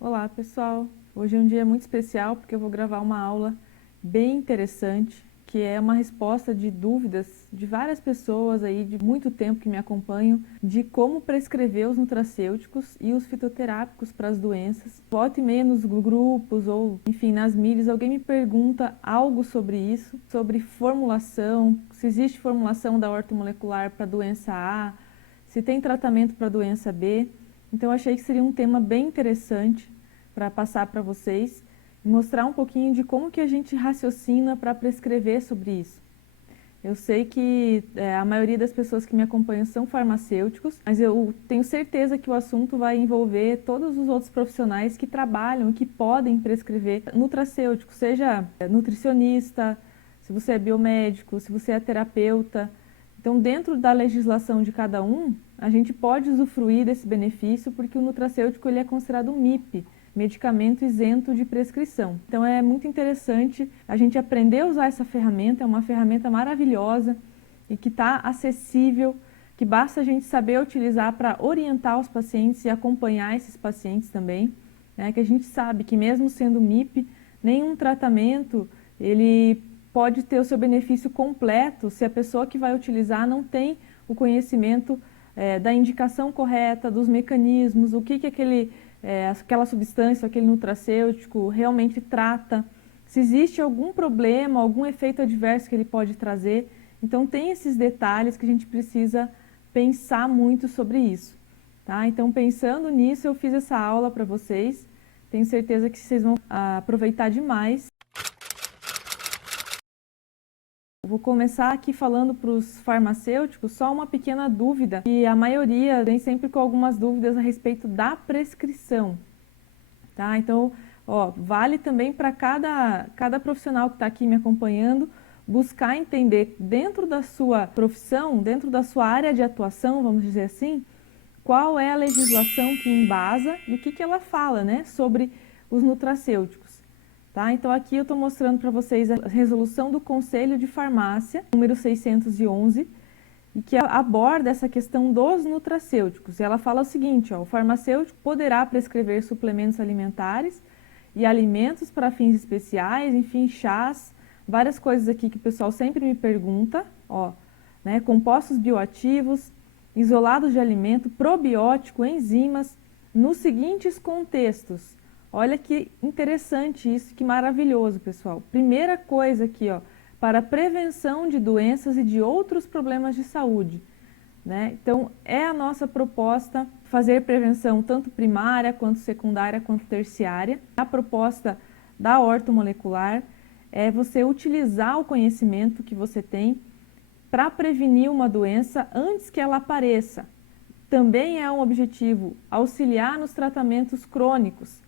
Olá, pessoal! Hoje é um dia muito especial porque eu vou gravar uma aula bem interessante, que é uma resposta de dúvidas de várias pessoas aí de muito tempo que me acompanham, de como prescrever os nutracêuticos e os fitoterápicos para as doenças. Volta e meia nos grupos ou, enfim, nas mídias, alguém me pergunta algo sobre isso, sobre formulação, se existe formulação da ortomolecular para a doença A, se tem tratamento para a doença B. Então, eu achei que seria um tema bem interessante para passar para vocês e mostrar um pouquinho de como que a gente raciocina para prescrever sobre isso. Eu sei que a maioria das pessoas que me acompanham são farmacêuticos, mas eu tenho certeza que o assunto vai envolver todos os outros profissionais que trabalham e que podem prescrever nutracêutico, seja nutricionista, se você é biomédico, se você é terapeuta. Então, dentro da legislação de cada um, a gente pode usufruir desse benefício porque o nutracêutico ele é considerado um MIP, medicamento isento de prescrição. Então é muito interessante a gente aprender a usar essa ferramenta, é uma ferramenta maravilhosa e que está acessível, que basta a gente saber utilizar para orientar os pacientes e acompanhar esses pacientes também, né? Que a gente sabe que mesmo sendo MIP, nenhum tratamento ele pode ter o seu benefício completo se a pessoa que vai utilizar não tem o conhecimento da indicação correta, dos mecanismos, o que aquela substância, aquele nutracêutico realmente trata, se existe algum problema, algum efeito adverso que ele pode trazer. Então tem esses detalhes que a gente precisa pensar muito sobre isso, tá? Então pensando nisso eu fiz essa aula para vocês, tenho certeza que vocês vão aproveitar demais. Vou começar aqui falando para os farmacêuticos só uma pequena dúvida, e a maioria vem sempre com algumas dúvidas a respeito da prescrição, tá? Então, ó, vale também para cada profissional que está aqui me acompanhando, buscar entender dentro da sua profissão, dentro da sua área de atuação, vamos dizer assim, qual é a legislação que embasa e o que ela fala, né, sobre os nutracêuticos. Tá? Então aqui eu estou mostrando para vocês a resolução do Conselho de Farmácia, número 611, e que aborda essa questão dos nutracêuticos. Ela fala o seguinte, ó, o farmacêutico poderá prescrever suplementos alimentares e alimentos para fins especiais, enfim, chás, várias coisas aqui que o pessoal sempre me pergunta, ó, né, compostos bioativos, isolados de alimento, probiótico, enzimas, nos seguintes contextos. Olha que interessante isso, que maravilhoso, pessoal. Primeira coisa aqui, ó, para prevenção de doenças e de outros problemas de saúde, né? Então, é a nossa proposta fazer prevenção tanto primária, quanto secundária, quanto terciária. A proposta da ortomolecular é você utilizar o conhecimento que você tem para prevenir uma doença antes que ela apareça. Também é um objetivo auxiliar nos tratamentos crônicos,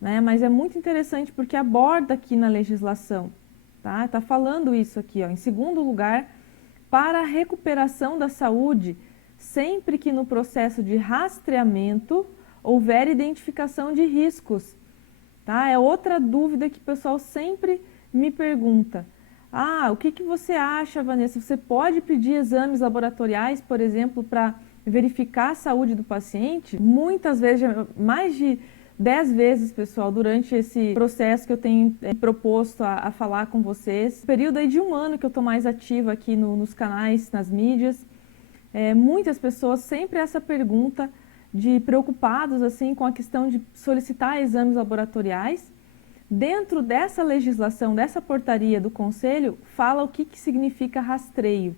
né? Mas é muito interessante porque aborda aqui na legislação, tá? Tá falando isso aqui, ó. Em segundo lugar, para a recuperação da saúde, sempre que no processo de rastreamento houver identificação de riscos, tá? É outra dúvida que o pessoal sempre me pergunta. Ah, o que você acha, Vanessa? Você pode pedir exames laboratoriais, por exemplo, para verificar a saúde do paciente? Muitas vezes, mais de 10 vezes, pessoal, durante esse processo que eu tenho proposto a falar com vocês. Período aí de um ano que eu estou mais ativa aqui nos canais, nas mídias. Muitas pessoas sempre essa pergunta de preocupados assim com a questão de solicitar exames laboratoriais. Dentro dessa legislação, dessa portaria do Conselho, fala o que significa rastreio,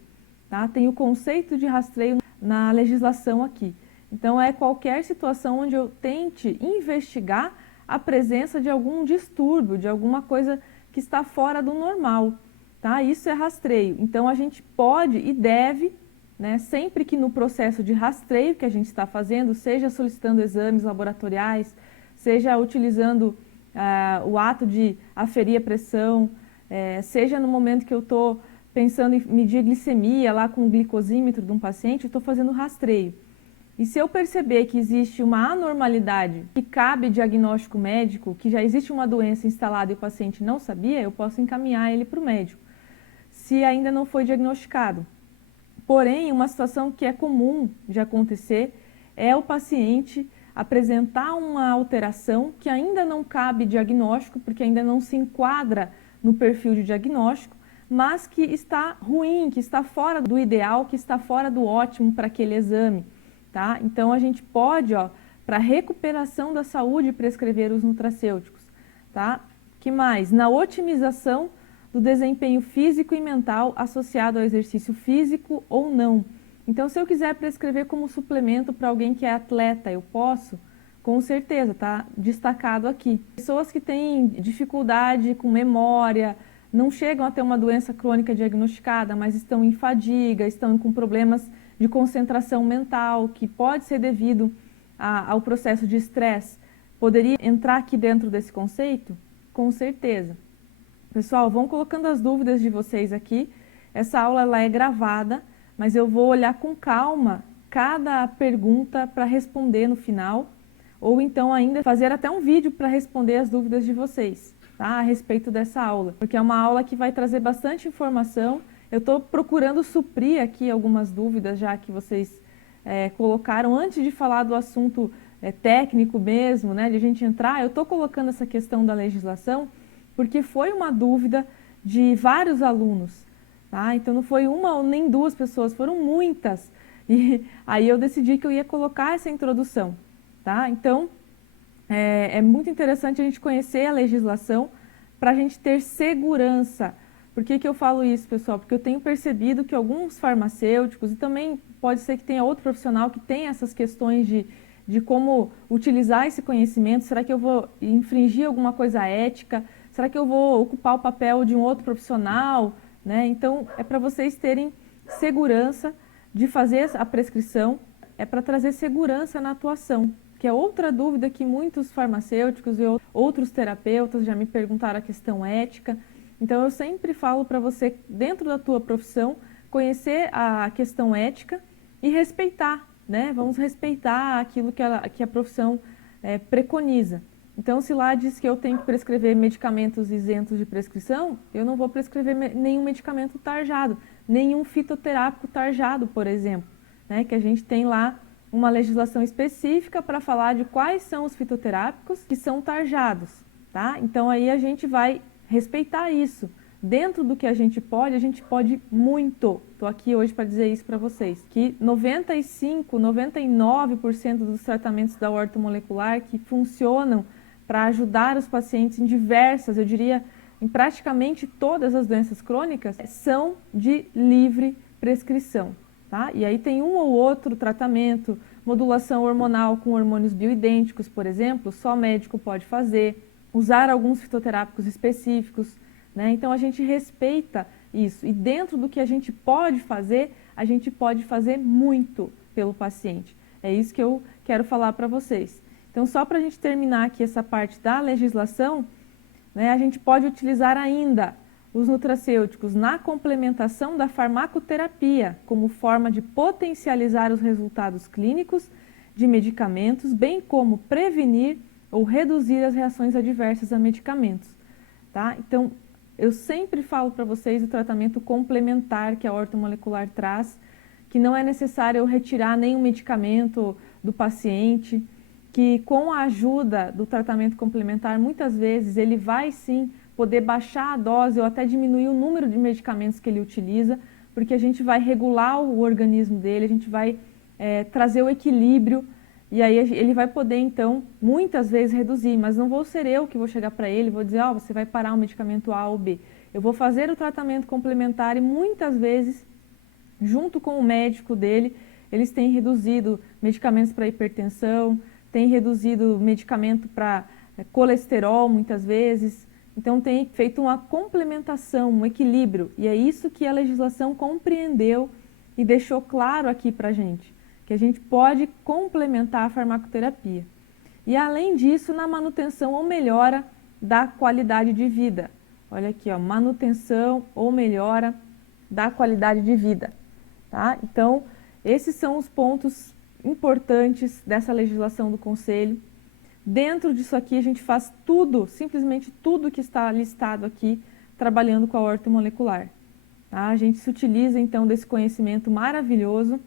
tá? Tem o conceito de rastreio na legislação aqui. Então, é qualquer situação onde eu tente investigar a presença de algum distúrbio, de alguma coisa que está fora do normal, tá? Isso é rastreio. Então, a gente pode e deve, né, sempre que no processo de rastreio que a gente está fazendo, seja solicitando exames laboratoriais, seja utilizando o ato de aferir a pressão, seja no momento que eu estou pensando em medir a glicemia lá com o glicosímetro de um paciente, eu estou fazendo rastreio. E se eu perceber que existe uma anormalidade que cabe diagnóstico médico, que já existe uma doença instalada e o paciente não sabia, eu posso encaminhar ele para o médico, se ainda não foi diagnosticado. Porém, uma situação que é comum de acontecer é o paciente apresentar uma alteração que ainda não cabe diagnóstico, porque ainda não se enquadra no perfil de diagnóstico, mas que está ruim, que está fora do ideal, que está fora do ótimo para aquele exame, tá? Então a gente pode, para recuperação da saúde, prescrever os nutracêuticos, tá? Que mais? Na otimização do desempenho físico e mental associado ao exercício físico ou não. Então, se eu quiser prescrever como suplemento para alguém que é atleta, eu posso? Com certeza, tá destacado aqui. Pessoas que têm dificuldade com memória, não chegam a ter uma doença crônica diagnosticada, mas estão em fadiga, estão com problemas de concentração mental, que pode ser devido ao processo de estresse. Poderia entrar aqui dentro desse conceito? Com certeza. Pessoal, vão colocando as dúvidas de vocês aqui. Essa aula ela é gravada, mas eu vou olhar com calma cada pergunta para responder no final, ou então ainda fazer até um vídeo para responder as dúvidas de vocês, tá? A respeito dessa aula, porque é uma aula que vai trazer bastante informação. Eu estou procurando suprir aqui algumas dúvidas já que vocês colocaram antes de falar do assunto técnico mesmo, né, de a gente entrar. Eu estou colocando essa questão da legislação porque foi uma dúvida de vários alunos. Tá? Então não foi uma ou nem duas pessoas, foram muitas. E aí eu decidi que eu ia colocar essa introdução. Tá? Então é muito interessante a gente conhecer a legislação para a gente ter segurança. Por que eu falo isso, pessoal? Porque eu tenho percebido que alguns farmacêuticos, e também pode ser que tenha outro profissional que tenha essas questões de como utilizar esse conhecimento. Será que eu vou infringir alguma coisa ética? Será que eu vou ocupar o papel de um outro profissional? Né? Então, é para vocês terem segurança de fazer a prescrição, é para trazer segurança na atuação, que é outra dúvida que muitos farmacêuticos e outros terapeutas já me perguntaram, a questão ética. Então, eu sempre falo para você, dentro da tua profissão, conhecer a questão ética e respeitar, né? Vamos respeitar aquilo que a profissão preconiza. Então, se lá diz que eu tenho que prescrever medicamentos isentos de prescrição, eu não vou prescrever nenhum medicamento tarjado, nenhum fitoterápico tarjado, por exemplo, né? Que a gente tem lá uma legislação específica para falar de quais são os fitoterápicos que são tarjados, tá? Então, aí a gente vai respeitar isso. Dentro do que a gente pode muito. Estou aqui hoje para dizer isso para vocês, que 95%, 99% dos tratamentos da ortomolecular que funcionam para ajudar os pacientes em diversas, eu diria, em praticamente todas as doenças crônicas, são de livre prescrição, tá? E aí tem um ou outro tratamento, modulação hormonal com hormônios bioidênticos, por exemplo, só médico pode fazer, usar alguns fitoterápicos específicos, né? Então a gente respeita isso, e dentro do que a gente pode fazer muito pelo paciente. É isso que eu quero falar para vocês. Então, só para a gente terminar aqui essa parte da legislação, né, a gente pode utilizar ainda os nutracêuticos na complementação da farmacoterapia, como forma de potencializar os resultados clínicos de medicamentos, bem como prevenir ou reduzir as reações adversas a medicamentos. Tá? Então, eu sempre falo para vocês o tratamento complementar que a ortomolecular traz, que não é necessário eu retirar nenhum medicamento do paciente, que com a ajuda do tratamento complementar, muitas vezes ele vai sim poder baixar a dose ou até diminuir o número de medicamentos que ele utiliza, porque a gente vai regular o organismo dele, a gente vai trazer o equilíbrio, e aí ele vai poder então, muitas vezes, reduzir, mas não vou ser eu que vou chegar para ele e vou dizer, você vai parar o medicamento A ou B. Eu vou fazer o tratamento complementar e muitas vezes, junto com o médico dele, eles têm reduzido medicamentos para hipertensão, tem reduzido medicamento para colesterol muitas vezes, então tem feito uma complementação, um equilíbrio, e é isso que a legislação compreendeu e deixou claro aqui para a gente, que a gente pode complementar a farmacoterapia. E além disso, na manutenção ou melhora da qualidade de vida. Olha aqui, manutenção ou melhora da qualidade de vida. Tá? Então, esses são os pontos importantes dessa legislação do Conselho. Dentro disso aqui a gente faz tudo, simplesmente tudo que está listado aqui, trabalhando com a ortomolecular. Tá? A gente se utiliza então desse conhecimento maravilhoso,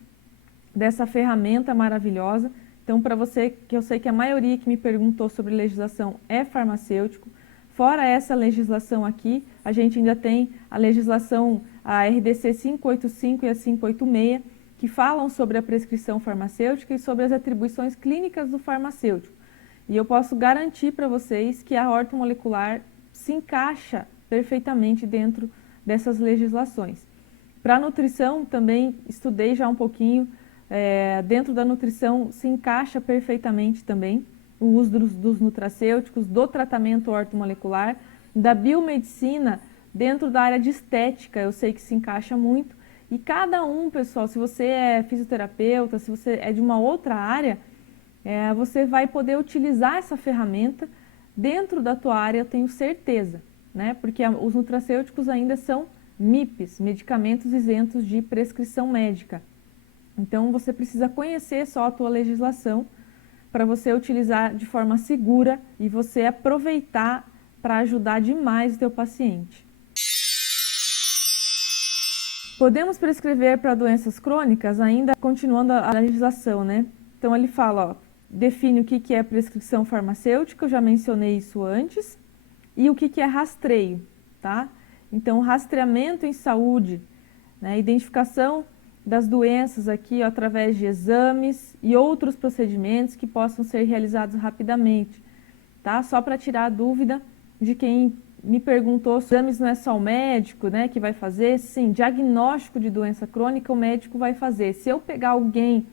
dessa ferramenta maravilhosa. Então, para você, que eu sei que a maioria que me perguntou sobre legislação é farmacêutico, fora essa legislação aqui, a gente ainda tem a legislação, a RDC 585 e a 586, que falam sobre a prescrição farmacêutica e sobre as atribuições clínicas do farmacêutico. E eu posso garantir para vocês que a ortomolecular se encaixa perfeitamente dentro dessas legislações. Para a nutrição, também estudei já um pouquinho, dentro da nutrição se encaixa perfeitamente também o uso dos nutracêuticos, do tratamento ortomolecular, da biomedicina, dentro da área de estética, eu sei que se encaixa muito. E cada um, pessoal, se você é fisioterapeuta, se você é de uma outra área, você vai poder utilizar essa ferramenta dentro da tua área, eu tenho certeza, né? Porque os nutracêuticos ainda são MIPs, medicamentos isentos de prescrição médica. Então, você precisa conhecer só a tua legislação para você utilizar de forma segura e você aproveitar para ajudar demais o teu paciente. Podemos prescrever para doenças crônicas, ainda continuando a legislação, né? Então, ele fala, ó, define o que é prescrição farmacêutica, eu já mencionei isso antes, e o que é rastreio, tá? Então, rastreamento em saúde, né? Identificação das doenças aqui ó, através de exames e outros procedimentos que possam ser realizados rapidamente, tá? Só para tirar a dúvida de quem me perguntou, se exames não é só o médico, né, que vai fazer. Sim, diagnóstico de doença crônica o médico vai fazer. Se eu pegar alguém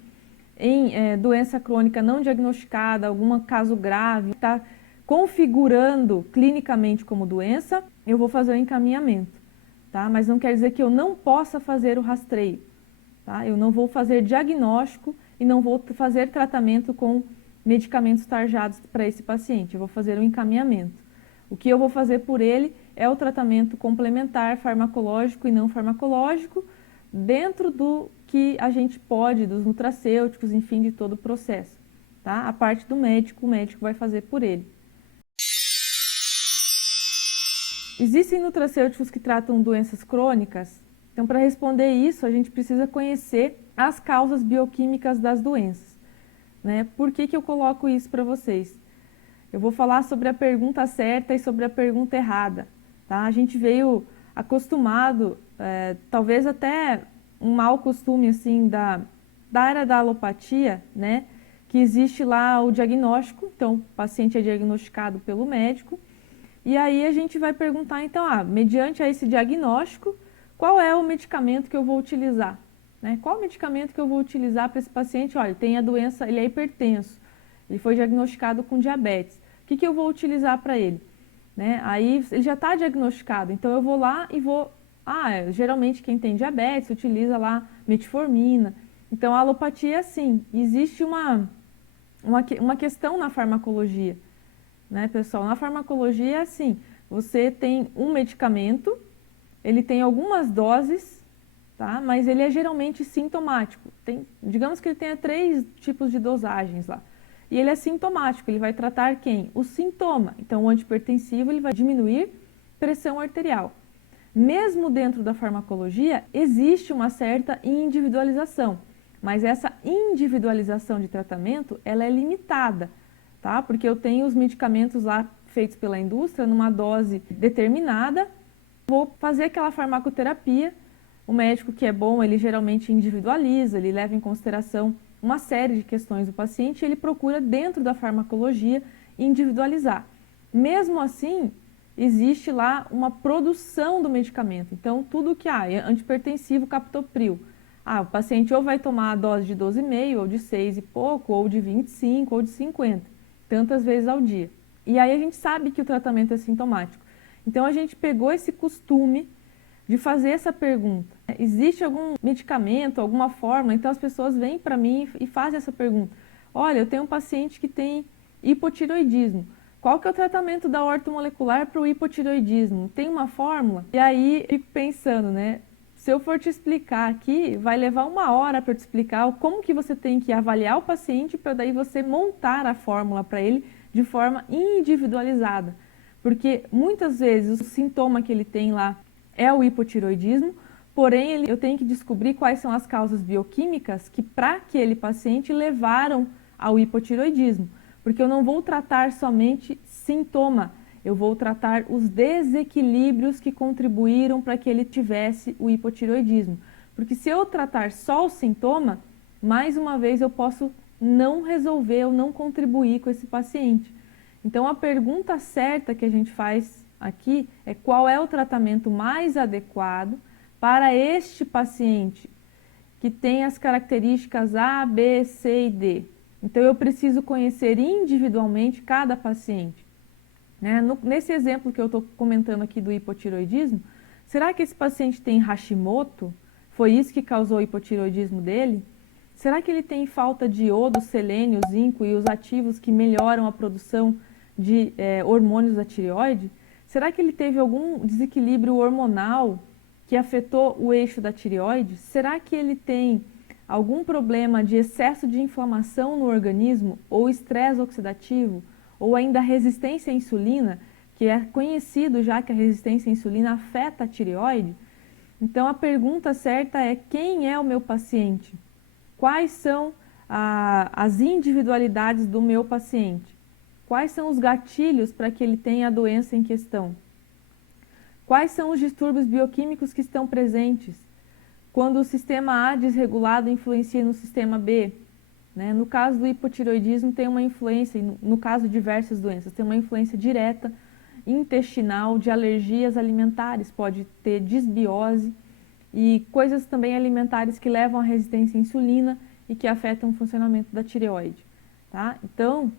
em doença crônica não diagnosticada, algum caso grave, está configurando clinicamente como doença, eu vou fazer o encaminhamento, tá? Mas não quer dizer que eu não possa fazer o rastreio, tá? Eu não vou fazer diagnóstico e não vou fazer tratamento com medicamentos tarjados para esse paciente, eu vou fazer o encaminhamento. O que eu vou fazer por ele é o tratamento complementar, farmacológico e não farmacológico, dentro do que a gente pode, dos nutracêuticos, enfim, de todo o processo, tá? A parte do médico, o médico vai fazer por ele. Existem nutracêuticos que tratam doenças crônicas? Então, para responder isso, a gente precisa conhecer as causas bioquímicas das doenças, né? Por que eu coloco isso para vocês? Eu vou falar sobre a pergunta certa e sobre a pergunta errada, tá? A gente veio acostumado, talvez até um mau costume assim da área da alopatia, né? Que existe lá o diagnóstico, então o paciente é diagnosticado pelo médico, e aí a gente vai perguntar então, mediante a esse diagnóstico, qual é o medicamento que eu vou utilizar? Né? Qual o medicamento que eu vou utilizar para esse paciente? Olha, tem a doença, ele é hipertenso, ele foi diagnosticado com diabetes. O que eu vou utilizar para ele? Né? Aí ele já está diagnosticado, então eu vou lá e vou... geralmente quem tem diabetes utiliza lá metformina. Então a alopatia é assim, existe uma questão na farmacologia, né, pessoal? Na farmacologia é assim, você tem um medicamento, ele tem algumas doses, tá? Mas ele é geralmente sintomático. Digamos que ele tenha 3 tipos de dosagens lá. E ele é sintomático, ele vai tratar quem? O sintoma. Então, o antihipertensivo ele vai diminuir pressão arterial. Mesmo dentro da farmacologia, existe uma certa individualização, mas essa individualização de tratamento, ela é limitada, tá? Porque eu tenho os medicamentos lá feitos pela indústria numa dose determinada, vou fazer aquela farmacoterapia, o médico que é bom, ele geralmente individualiza, ele leva em consideração uma série de questões do paciente, ele procura dentro da farmacologia individualizar. Mesmo assim, existe lá uma produção do medicamento. Então, tudo que é antihipertensivo, captopril. O paciente ou vai tomar a dose de 12,5, ou de 6 e pouco, ou de 25, ou de 50, tantas vezes ao dia. E aí a gente sabe que o tratamento é sintomático. Então, a gente pegou esse costume de fazer essa pergunta. Existe algum medicamento, alguma fórmula? Então as pessoas vêm para mim e fazem essa pergunta. Olha, eu tenho um paciente que tem hipotireoidismo. Qual que é o tratamento da ortomolecular para o hipotireoidismo? Tem uma fórmula? E aí eu fico pensando, né? Se eu for te explicar aqui, vai levar 1 hora para te explicar como que você tem que avaliar o paciente para daí você montar a fórmula para ele de forma individualizada. Porque muitas vezes o sintoma que ele tem lá é o hipotireoidismo, porém eu tenho que descobrir quais são as causas bioquímicas que para aquele paciente levaram ao hipotireoidismo, porque eu não vou tratar somente sintoma, eu vou tratar os desequilíbrios que contribuíram para que ele tivesse o hipotireoidismo. Porque se eu tratar só o sintoma, mais uma vez eu posso não resolver ou não contribuir com esse paciente. Então a pergunta certa que a gente faz aqui é qual é o tratamento mais adequado para este paciente que tem as características A, B, C e D. Então eu preciso conhecer individualmente cada paciente. Nesse exemplo que eu estou comentando aqui do hipotireoidismo, será que esse paciente tem Hashimoto? Foi isso que causou o hipotireoidismo dele? Será que ele tem falta de iodo, selênio, zinco e os ativos que melhoram a produção de hormônios da tireoide? Será que ele teve algum desequilíbrio hormonal que afetou o eixo da tireoide? Será que ele tem algum problema de excesso de inflamação no organismo ou estresse oxidativo? Ou ainda a resistência à insulina, que é conhecido já que a resistência à insulina afeta a tireoide? Então a pergunta certa é: quem é o meu paciente? Quais são as individualidades do meu paciente? Quais são os gatilhos para que ele tenha a doença em questão? Quais são os distúrbios bioquímicos que estão presentes? Quando o sistema A desregulado influencia no sistema B? No caso do hipotireoidismo tem uma influência, no caso de diversas doenças, tem uma influência direta intestinal de alergias alimentares, pode ter disbiose e coisas também alimentares que levam à resistência à insulina e que afetam o funcionamento da tireoide. Tá? Então,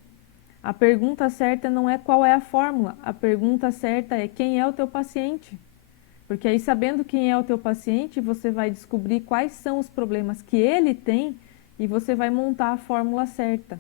a pergunta certa não é qual é a fórmula, a pergunta certa é quem é o teu paciente. Porque aí, sabendo quem é o teu paciente, você vai descobrir quais são os problemas que ele tem e você vai montar a fórmula certa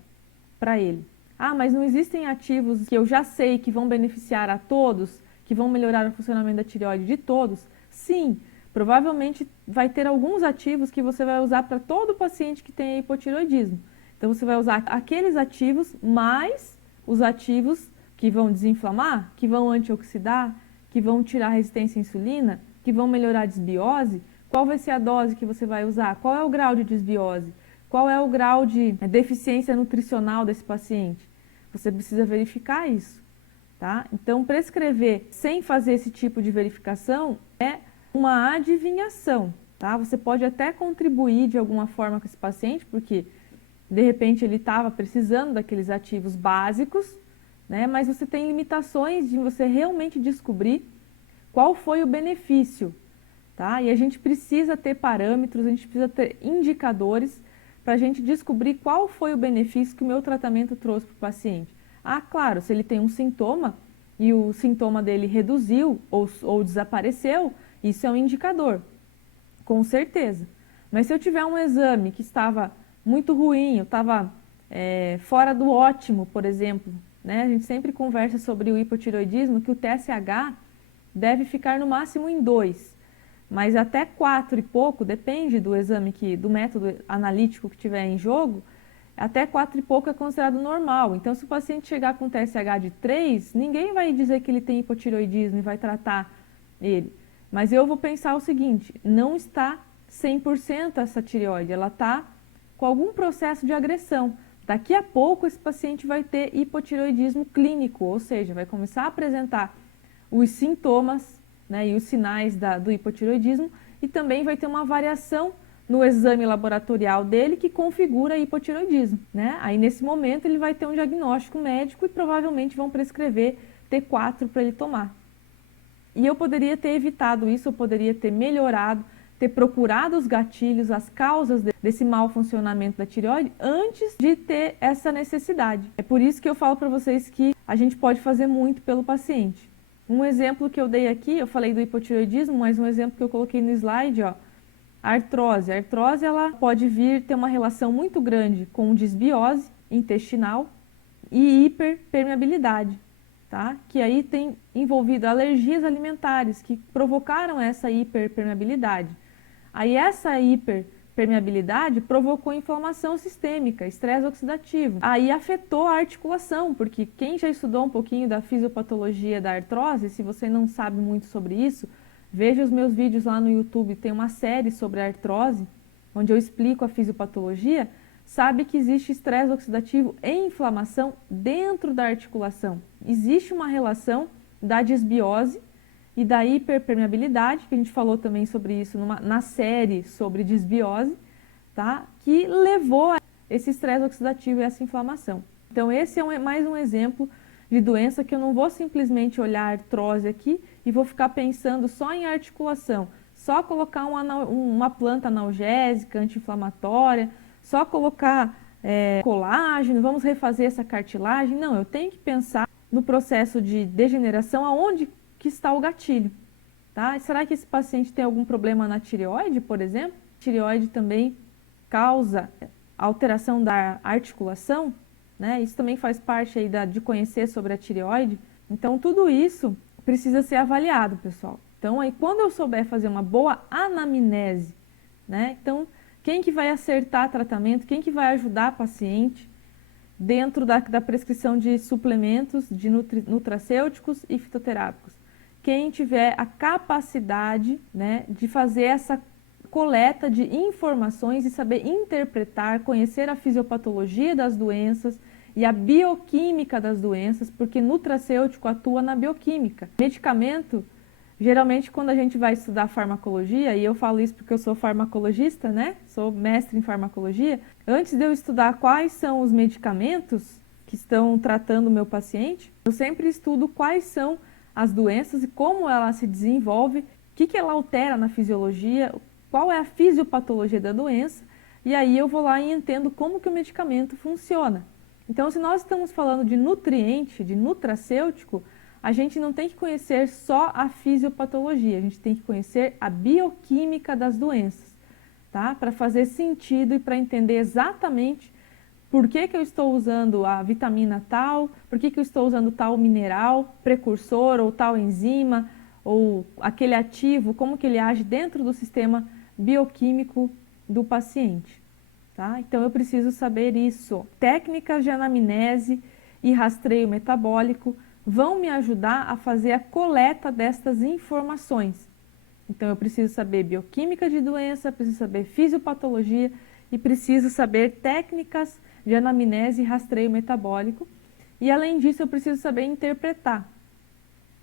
para ele. Ah, mas não existem ativos que eu já sei que vão beneficiar a todos, que vão melhorar o funcionamento da tireoide de todos? Sim, provavelmente vai ter alguns ativos que você vai usar para todo paciente que tem hipotireoidismo. Então você vai usar aqueles ativos mais os ativos que vão desinflamar, que vão antioxidar, que vão tirar a resistência à insulina, que vão melhorar a desbiose. Qual vai ser a dose que você vai usar? Qual é o grau de desbiose? Qual é o grau de deficiência nutricional desse paciente? Você precisa verificar isso, tá? Então, prescrever sem fazer esse tipo de verificação é uma adivinhação, tá? Você pode até contribuir de alguma forma com esse paciente, porque de repente ele estava precisando daqueles ativos básicos, mas você tem limitações de você realmente descobrir qual foi o benefício, tá? E a gente precisa ter parâmetros, a gente precisa ter indicadores para a gente descobrir qual foi o benefício que o meu tratamento trouxe para o paciente. Ah, claro, se ele tem um sintoma e o sintoma dele reduziu ou desapareceu, isso é um indicador, com certeza. Mas se eu tiver um exame que estava muito ruim, eu estava fora do ótimo, por exemplo, a gente sempre conversa sobre o hipotireoidismo, que o TSH deve ficar no máximo em 2. Mas até 4 e pouco, depende do exame, do método analítico que tiver em jogo, até 4 e pouco é considerado normal. Então, se o paciente chegar com TSH de 3, ninguém vai dizer que ele tem hipotireoidismo e vai tratar ele. Mas eu vou pensar o seguinte: não está 100% essa tireoide, ela está com algum processo de agressão. Daqui a pouco esse paciente vai ter hipotireoidismo clínico, ou seja, vai começar a apresentar os sintomas e os sinais do hipotireoidismo e também vai ter uma variação no exame laboratorial dele que configura hipotireoidismo. Aí nesse momento ele vai ter um diagnóstico médico e provavelmente vão prescrever T4 para ele tomar. E eu poderia ter evitado isso, eu poderia ter melhorado, ter procurado os gatilhos, as causas desse mau funcionamento da tireoide antes de ter essa necessidade. É por isso que eu falo para vocês que a gente pode fazer muito pelo paciente. Um exemplo que eu dei aqui, eu falei do hipotireoidismo, mas um exemplo que eu coloquei no slide, a artrose. A artrose ela pode ter uma relação muito grande com disbiose intestinal e hiperpermeabilidade, tá? Que aí tem envolvido alergias alimentares que provocaram essa hiperpermeabilidade. Aí essa hiperpermeabilidade provocou inflamação sistêmica, estresse oxidativo. Aí afetou a articulação, porque quem já estudou um pouquinho da fisiopatologia da artrose, se você não sabe muito sobre isso, veja os meus vídeos lá no YouTube, tem uma série sobre a artrose, onde eu explico a fisiopatologia, sabe que existe estresse oxidativo e inflamação dentro da articulação. Existe uma relação da disbiose e da hiperpermeabilidade, que a gente falou também sobre isso na série sobre disbiose, tá? Que levou a esse estresse oxidativo e essa inflamação. Então esse é mais um exemplo de doença que eu não vou simplesmente olhar a artrose aqui e vou ficar pensando só em articulação, só colocar uma planta analgésica, anti-inflamatória, só colocar colágeno, vamos refazer essa cartilagem. Não, eu tenho que pensar no processo de degeneração, aonde que está o gatilho, tá? Será que esse paciente tem algum problema na tireoide, por exemplo? A tireoide também causa alteração da articulação, né? Isso também faz parte aí de conhecer sobre a tireoide. Então, tudo isso precisa ser avaliado, pessoal. Então, aí, quando eu souber fazer uma boa anamnese, né? Então, quem que vai acertar tratamento, quem que vai ajudar a paciente dentro da prescrição de suplementos, de nutracêuticos e fitoterápicos? Quem tiver a capacidade, né, de fazer essa coleta de informações e saber interpretar, conhecer a fisiopatologia das doenças e a bioquímica das doenças, porque nutracêutico atua na bioquímica. Medicamento, geralmente quando a gente vai estudar farmacologia, e eu falo isso porque eu sou farmacologista, né? Sou mestre em farmacologia, antes de eu estudar quais são os medicamentos que estão tratando o meu paciente, eu sempre estudo quais são as doenças e como ela se desenvolve, o que ela altera na fisiologia, qual é a fisiopatologia da doença, e aí eu vou lá e entendo como que o medicamento funciona. Então, se nós estamos falando de nutriente, de nutracêutico, a gente não tem que conhecer só a fisiopatologia, a gente tem que conhecer a bioquímica das doenças, tá? Para fazer sentido e para entender exatamente por que eu estou usando a vitamina tal, por que eu estou usando tal mineral, precursor ou tal enzima, ou aquele ativo, como que ele age dentro do sistema bioquímico do paciente, tá? Então eu preciso saber isso. Técnicas de anamnese e rastreio metabólico vão me ajudar a fazer a coleta destas informações. Então eu preciso saber bioquímica de doença, preciso saber fisiopatologia e preciso saber técnicas de anamnese e rastreio metabólico. E além disso eu preciso saber interpretar.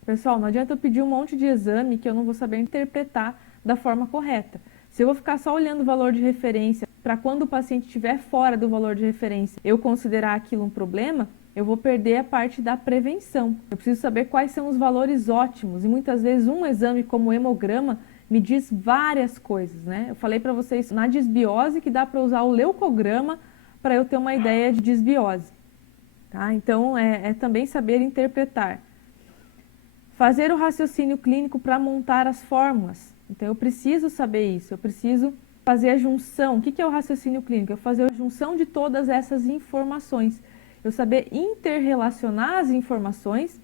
Pessoal, não adianta eu pedir um monte de exame que eu não vou saber interpretar da forma correta. Se eu vou ficar só olhando o valor de referência para quando o paciente estiver fora do valor de referência, eu considerar aquilo um problema, eu vou perder a parte da prevenção. Eu preciso saber quais são os valores ótimos e muitas vezes um exame como o hemograma me diz várias coisas, né? Eu falei para vocês na disbiose que dá para usar o leucograma para eu ter uma ideia de disbiose, tá? Então é também saber interpretar. Fazer o raciocínio clínico para montar as fórmulas. Então eu preciso saber isso, eu preciso fazer a junção. O que é o raciocínio clínico? Eu fazer a junção de todas essas informações. Eu saber interrelacionar as informações,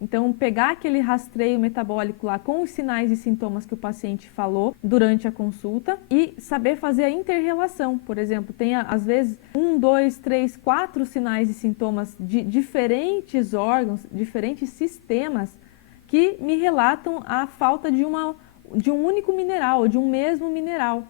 então pegar aquele rastreio metabólico lá com os sinais e sintomas que o paciente falou durante a consulta e saber fazer a interrelação. Por exemplo, tem às vezes 1, 2, 3, 4 sinais e sintomas de diferentes órgãos, diferentes sistemas que me relatam a falta de um único mineral, ou de um mesmo mineral,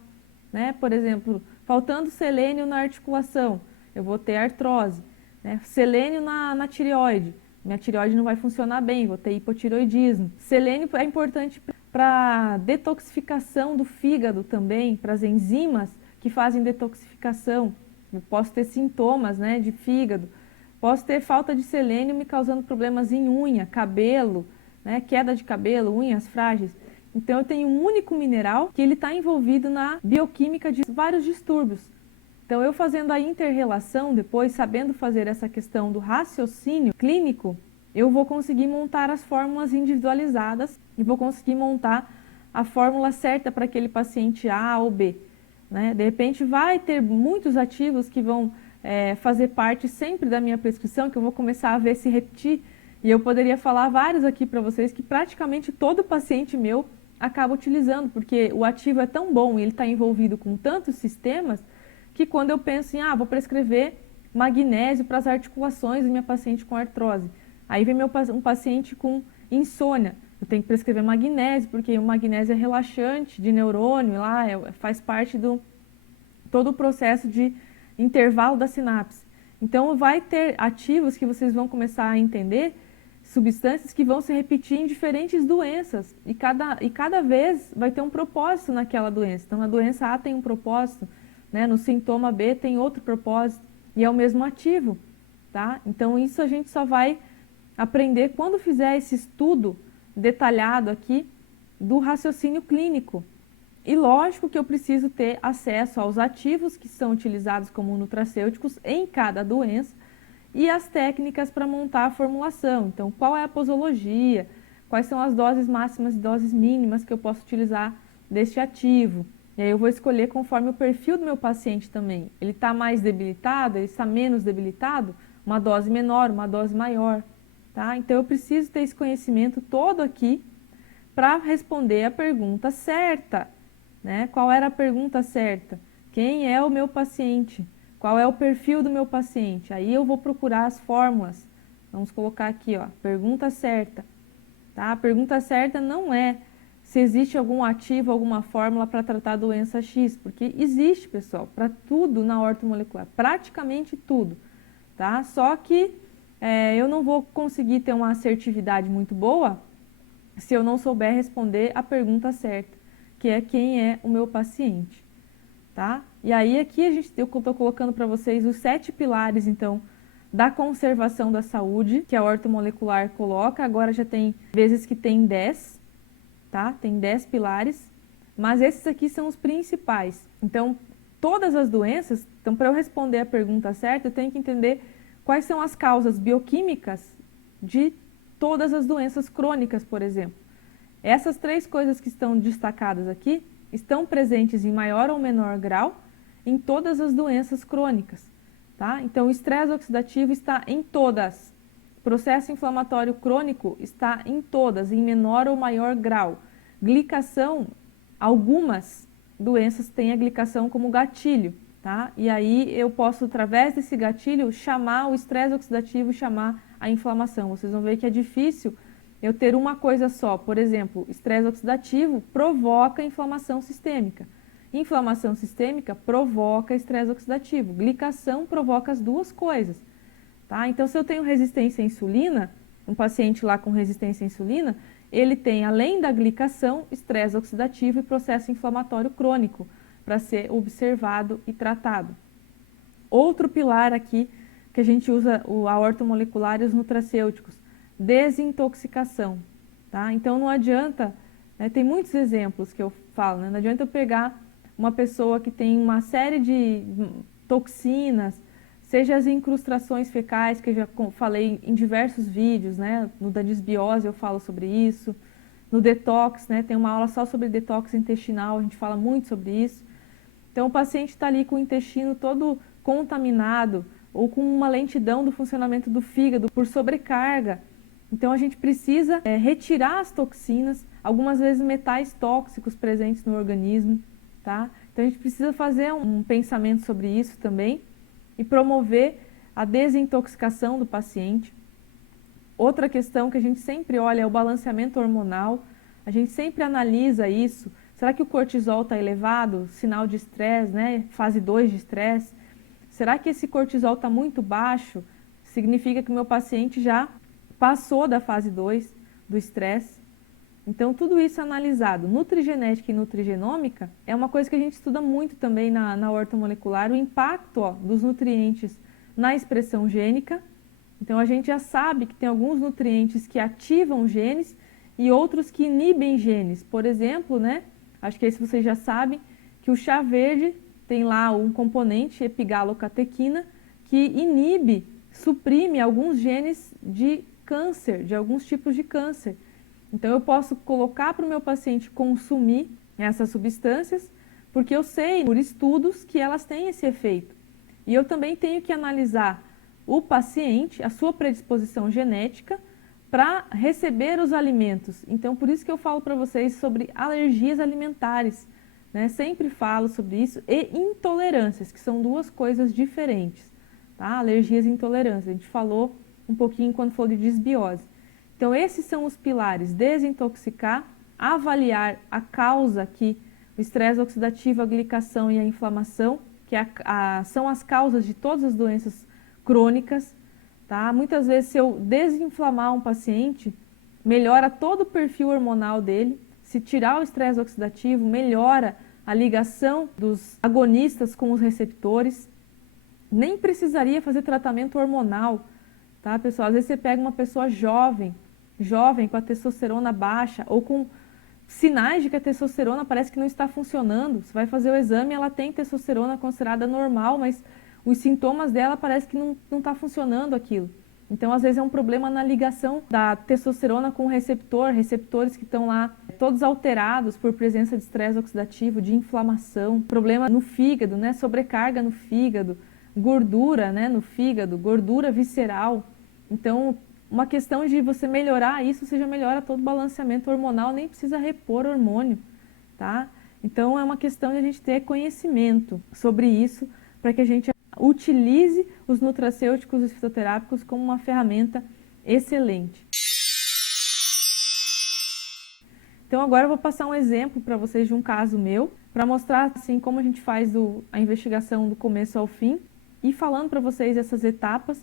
né? Por exemplo, faltando selênio na articulação, eu vou ter artrose, né? Selênio na tireoide, minha tireoide não vai funcionar bem, vou ter hipotireoidismo. Selênio é importante para detoxificação do fígado também, para as enzimas que fazem detoxificação. Eu posso ter sintomas, né, de fígado, posso ter falta de selênio me causando problemas em unha, cabelo, né, queda de cabelo, unhas frágeis. Então eu tenho um único mineral que ele está envolvido na bioquímica de vários distúrbios. Então eu fazendo a inter-relação depois, sabendo fazer essa questão do raciocínio clínico, eu vou conseguir montar as fórmulas individualizadas e vou conseguir montar a fórmula certa para aquele paciente A ou B, né? De repente vai ter muitos ativos que vão fazer parte sempre da minha prescrição, que eu vou começar a ver se repetir. E eu poderia falar vários aqui para vocês que praticamente todo paciente meu acaba utilizando, porque o ativo é tão bom e ele está envolvido com tantos sistemas, que quando eu penso em, vou prescrever magnésio para as articulações da minha paciente com artrose. Aí vem um paciente com insônia, eu tenho que prescrever magnésio, porque o magnésio é relaxante de neurônio, lá faz parte do todo o processo de intervalo da sinapse. Então, vai ter ativos que vocês vão começar a entender, substâncias que vão se repetir em diferentes doenças. E cada vez vai ter um propósito naquela doença. Então, a doença A tem um propósito, né? No sintoma B tem outro propósito. E é o mesmo ativo, tá? Então, isso a gente só vai aprender quando fizer esse estudo detalhado aqui do raciocínio clínico. E lógico que eu preciso ter acesso aos ativos que são utilizados como nutracêuticos em cada doença e as técnicas para montar a formulação. Então, qual é a posologia, quais são as doses máximas e doses mínimas que eu posso utilizar deste ativo. E aí eu vou escolher conforme o perfil do meu paciente também. Ele está mais debilitado, ele está menos debilitado, uma dose menor, uma dose maior. Tá? Então, eu preciso ter esse conhecimento todo aqui para responder a pergunta certa. Né? Qual era a pergunta certa? Quem é o meu paciente? Qual é o perfil do meu paciente? Aí eu vou procurar as fórmulas. Vamos colocar aqui, ó, pergunta certa. Tá? A pergunta certa não é se existe algum ativo, alguma fórmula para tratar a doença X, porque existe, pessoal, para tudo na ortomolecular, praticamente tudo. Tá? Só que eu não vou conseguir ter uma assertividade muito boa se eu não souber responder a pergunta certa, que é quem é o meu paciente, tá? E aí aqui eu estou colocando para vocês os 7 pilares, então, da conservação da saúde, que a ortomolecular coloca. Agora já tem vezes que tem 10, tá? Tem 10 pilares, mas esses aqui são os principais. Então, todas as doenças, então para eu responder a pergunta certa, eu tenho que entender quais são as causas bioquímicas de todas as doenças crônicas, por exemplo. Essas 3 coisas que estão destacadas aqui estão presentes em maior ou menor grau em todas as doenças crônicas. Tá? Então, o estresse oxidativo está em todas. O processo inflamatório crônico está em todas, em menor ou maior grau. Glicação, algumas doenças têm a glicação como gatilho. Tá? E aí eu posso, através desse gatilho, chamar o estresse oxidativo, chamar a inflamação. Vocês vão ver que é difícil eu ter uma coisa só. Por exemplo, estresse oxidativo provoca inflamação sistêmica. Inflamação sistêmica provoca estresse oxidativo. Glicação provoca as duas coisas. Tá? Então, se eu tenho resistência à insulina, um paciente lá com resistência à insulina, ele tem, além da glicação, estresse oxidativo e processo inflamatório crônico para ser observado e tratado. Outro pilar aqui que a gente usa, a ortomolecular e os nutracêuticos, desintoxicação. Tá? Então não adianta, né, tem muitos exemplos que eu falo, né, não adianta eu pegar uma pessoa que tem uma série de toxinas, seja as incrustações fecais, que eu já falei em diversos vídeos, né, no da disbiose eu falo sobre isso, no detox, né, tem uma aula só sobre detox intestinal, a gente fala muito sobre isso. Então o paciente está ali com o intestino todo contaminado ou com uma lentidão do funcionamento do fígado por sobrecarga. Então a gente precisa retirar as toxinas, algumas vezes metais tóxicos presentes no organismo, tá? Então a gente precisa fazer um pensamento sobre isso também e promover a desintoxicação do paciente. Outra questão que a gente sempre olha é o balanceamento hormonal, a gente sempre analisa isso. Será que o cortisol está elevado? Sinal de estresse, né? Fase 2 de estresse. Será que esse cortisol está muito baixo? Significa que o meu paciente já passou da fase 2 do estresse. Então, tudo isso analisado. Nutrigenética e nutrigenômica é uma coisa que a gente estuda muito também na ortomolecular, o impacto dos nutrientes na expressão gênica. Então, a gente já sabe que tem alguns nutrientes que ativam genes e outros que inibem genes. Por exemplo, né? Acho que esse vocês já sabem, que o chá verde tem lá um componente, epigalocatequina, que inibe, suprime alguns genes de câncer, de alguns tipos de câncer. Então eu posso colocar para o meu paciente consumir essas substâncias, porque eu sei por estudos que elas têm esse efeito. E eu também tenho que analisar o paciente, a sua predisposição genética, para receber os alimentos. Então, por isso que eu falo para vocês sobre alergias alimentares, né? Sempre falo sobre isso, e intolerâncias, que são duas coisas diferentes, tá? Alergias e intolerâncias, a gente falou um pouquinho quando falou de disbiose. Então, esses são os pilares: desintoxicar, avaliar a causa aqui, o estresse oxidativo, a glicação e a inflamação, que que são as causas de todas as doenças crônicas, tá? Muitas vezes, se eu desinflamar um paciente, melhora todo o perfil hormonal dele. Se tirar o estresse oxidativo, melhora a ligação dos agonistas com os receptores. Nem precisaria fazer tratamento hormonal, tá, pessoal? Às vezes você pega uma pessoa jovem com a testosterona baixa ou com sinais de que a testosterona parece que não está funcionando. Você vai fazer o exame, ela tem testosterona considerada normal, mas os sintomas dela parece que não está funcionando aquilo. Então, às vezes é um problema na ligação da testosterona com o receptor, receptores que estão lá todos alterados por presença de estresse oxidativo, de inflamação, problema no fígado, né? Sobrecarga no fígado, gordura, né, no fígado, gordura visceral. Então, uma questão de você melhorar isso, você já melhora todo o balanceamento hormonal, nem precisa repor hormônio, tá? Então, é uma questão de a gente ter conhecimento sobre isso, para que a gente utilize os nutracêuticos e fitoterápicos como uma ferramenta excelente. Então, agora eu vou passar um exemplo para vocês de um caso meu, para mostrar assim como a gente faz a investigação do começo ao fim, e falando para vocês essas etapas,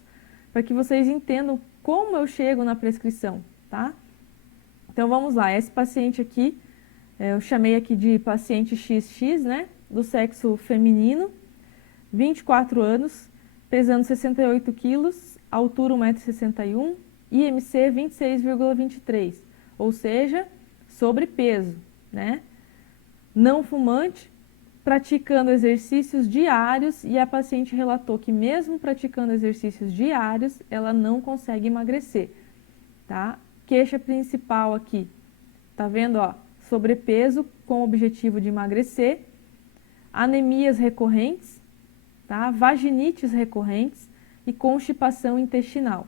para que vocês entendam como eu chego na prescrição, tá? Então vamos lá, esse paciente aqui, eu chamei aqui de paciente XX, né, do sexo feminino, 24 anos, pesando 68 quilos, altura 1,61 m, IMC 26,23, ou seja, sobrepeso, né? Não fumante, praticando exercícios diários, e a paciente relatou que mesmo praticando exercícios diários, ela não consegue emagrecer, tá? Queixa principal aqui, tá vendo, ó? Sobrepeso com o objetivo de emagrecer, anemias recorrentes, tá? Vaginites recorrentes e constipação intestinal.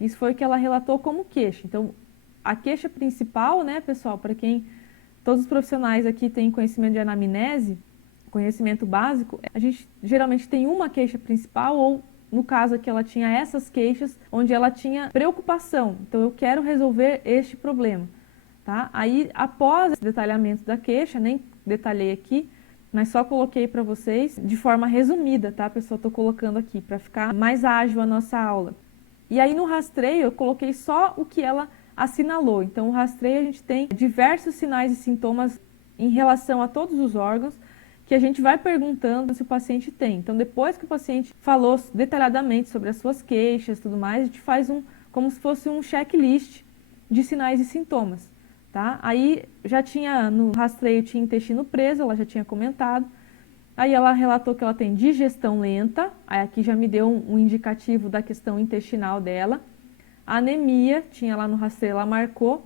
Isso foi o que ela relatou como queixa. Então, a queixa principal, né, pessoal, para quem todos os profissionais aqui têm conhecimento de anamnese, conhecimento básico, a gente geralmente tem uma queixa principal, ou no caso aqui ela tinha essas queixas, onde ela tinha preocupação. Então eu quero resolver este problema, tá? Aí após esse detalhamento da queixa, nem detalhei aqui, mas só coloquei para vocês de forma resumida, tá, pessoal? Estou colocando aqui para ficar mais ágil a nossa aula. E aí no rastreio eu coloquei só o que ela assinalou. Então o rastreio a gente tem diversos sinais e sintomas em relação a todos os órgãos, que a gente vai perguntando se o paciente tem. Então, depois que o paciente falou detalhadamente sobre as suas queixas e tudo mais, a gente faz como se fosse um checklist de sinais e sintomas, tá? Aí, já tinha, no rastreio, tinha intestino preso, ela já tinha comentado. Aí, ela relatou que ela tem digestão lenta, aí aqui já me deu um indicativo da questão intestinal dela. Anemia, tinha lá no rastreio, ela marcou.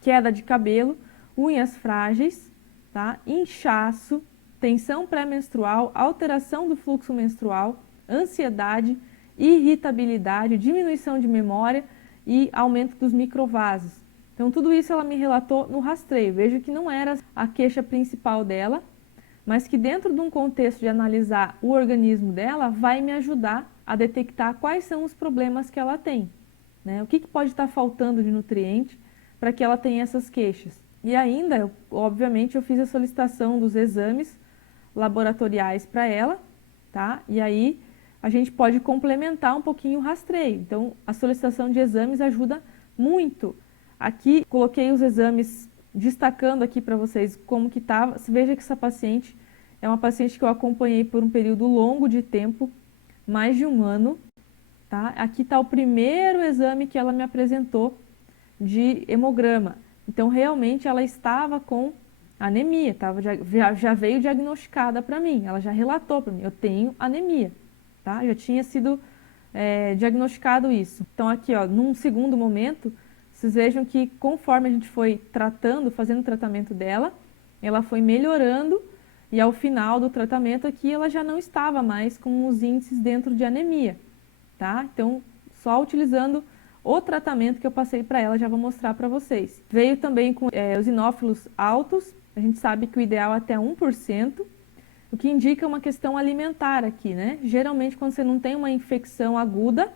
Queda de cabelo, unhas frágeis, tá? Inchaço, tensão pré-menstrual, alteração do fluxo menstrual, ansiedade, irritabilidade, diminuição de memória e aumento dos microvasos. Então, tudo isso ela me relatou no rastreio. Veja que não era a queixa principal dela, mas que dentro de um contexto de analisar o organismo dela, vai me ajudar a detectar quais são os problemas que ela tem, né? O que pode estar faltando de nutriente para que ela tenha essas queixas. E ainda, obviamente, eu fiz a solicitação dos exames laboratoriais para ela, tá? E aí a gente pode complementar um pouquinho o rastreio. Então, a solicitação de exames ajuda muito. Aqui, coloquei os exames destacando aqui para vocês como que estava. Veja que essa paciente é uma paciente que eu acompanhei por um período longo de tempo, mais de um ano, tá? Aqui está o primeiro exame que ela me apresentou de hemograma. Então, realmente, ela estava com anemia, já veio diagnosticada para mim, ela já relatou para mim, eu tenho anemia, tá? Já tinha sido diagnosticado isso. Então, aqui, ó, num segundo momento, vocês vejam que conforme a gente foi fazendo o tratamento dela, ela foi melhorando, e ao final do tratamento aqui, ela já não estava mais com os índices dentro de anemia, tá? Então, só utilizando o tratamento que eu passei para ela, já vou mostrar para vocês. Veio também com eosinófilos altos, a gente sabe que o ideal é até 1%, o que indica uma questão alimentar aqui, né? Geralmente, quando você não tem uma infecção aguda,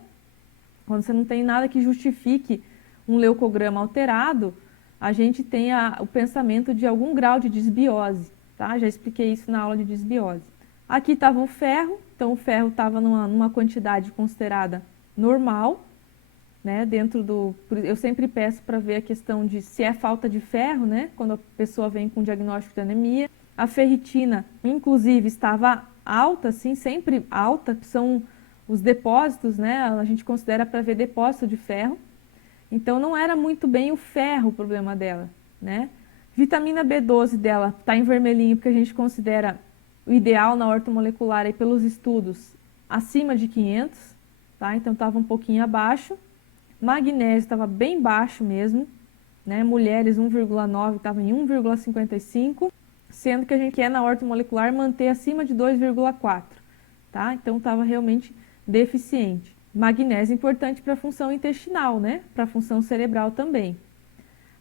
quando você não tem nada que justifique um leucograma alterado, a gente tem o pensamento de algum grau de disbiose, tá? Já expliquei isso na aula de disbiose. Aqui estava o ferro, então o ferro estava numa quantidade considerada normal, né, dentro do... Eu sempre peço para ver a questão de se é falta de ferro, né, quando a pessoa vem com diagnóstico de anemia. A ferritina, inclusive, estava alta, assim, sempre alta, que são os depósitos, né, a gente considera para ver depósito de ferro. Então não era muito bem o ferro o problema dela, né. Vitamina B12 dela está em vermelhinho, porque a gente considera o ideal na ortomolecular, aí, pelos estudos, acima de 500, tá, então estava um pouquinho abaixo. Magnésio estava bem baixo mesmo, né? Mulheres 1,9 estava em 1,55, sendo que a gente quer na ortomolecular manter acima de 2,4, tá? Então estava realmente deficiente. Magnésio é importante para a função intestinal, né? Para a função cerebral também.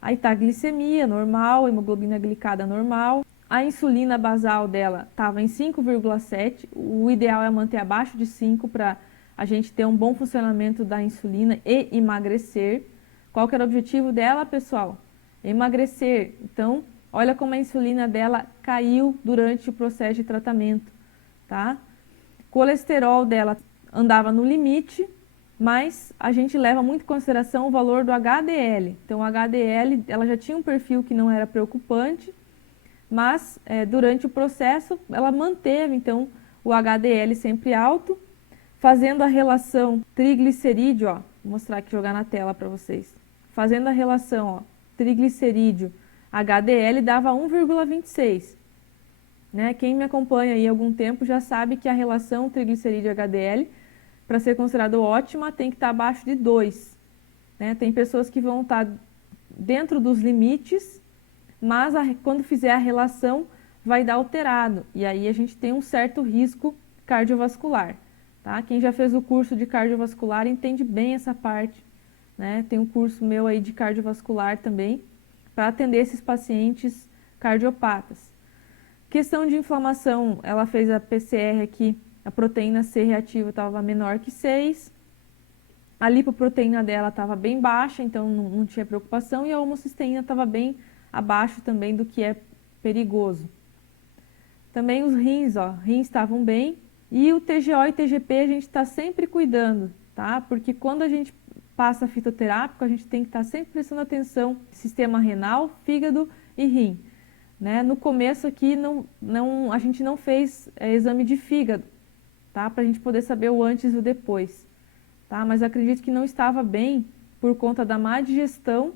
Aí tá a glicemia normal, hemoglobina glicada normal. A insulina basal dela estava em 5,7, o ideal é manter abaixo de 5 para a gente ter um bom funcionamento da insulina e emagrecer. Qual que era o objetivo dela, pessoal? Emagrecer. Então, olha como a insulina dela caiu durante o processo de tratamento, tá? Colesterol dela andava no limite, mas a gente leva muito em consideração o valor do HDL. Então, o HDL, ela já tinha um perfil que não era preocupante, mas durante o processo ela manteve, então, o HDL sempre alto, fazendo a relação triglicerídeo, ó, vou mostrar aqui, jogar na tela para vocês. Fazendo a relação, ó, triglicerídeo HDL dava 1,26. Né? Quem me acompanha aí há algum tempo já sabe que a relação triglicerídeo HDL, para ser considerada ótima, tem que estar abaixo de 2. Né? Tem pessoas que vão estar dentro dos limites, mas quando fizer a relação vai dar alterado. E aí a gente tem um certo risco cardiovascular. Tá? Quem já fez o curso de cardiovascular entende bem essa parte, né? Tem um curso meu aí de cardiovascular também, para atender esses pacientes cardiopatas. Questão de inflamação, ela fez a PCR aqui, a proteína C reativa estava menor que 6, a lipoproteína dela estava bem baixa, então não tinha preocupação, e a homocisteína estava bem abaixo também do que é perigoso. Também os rins, ó, rins estavam bem. E o TGO e TGP a gente está sempre cuidando, tá? Porque quando a gente passa fitoterápico, a gente tem que estar sempre prestando atenção no sistema renal, fígado e rim. Né? No começo aqui a gente não fez exame de fígado, tá? Para a gente poder saber o antes e o depois. Tá? Mas acredito que não estava bem por conta da má digestão,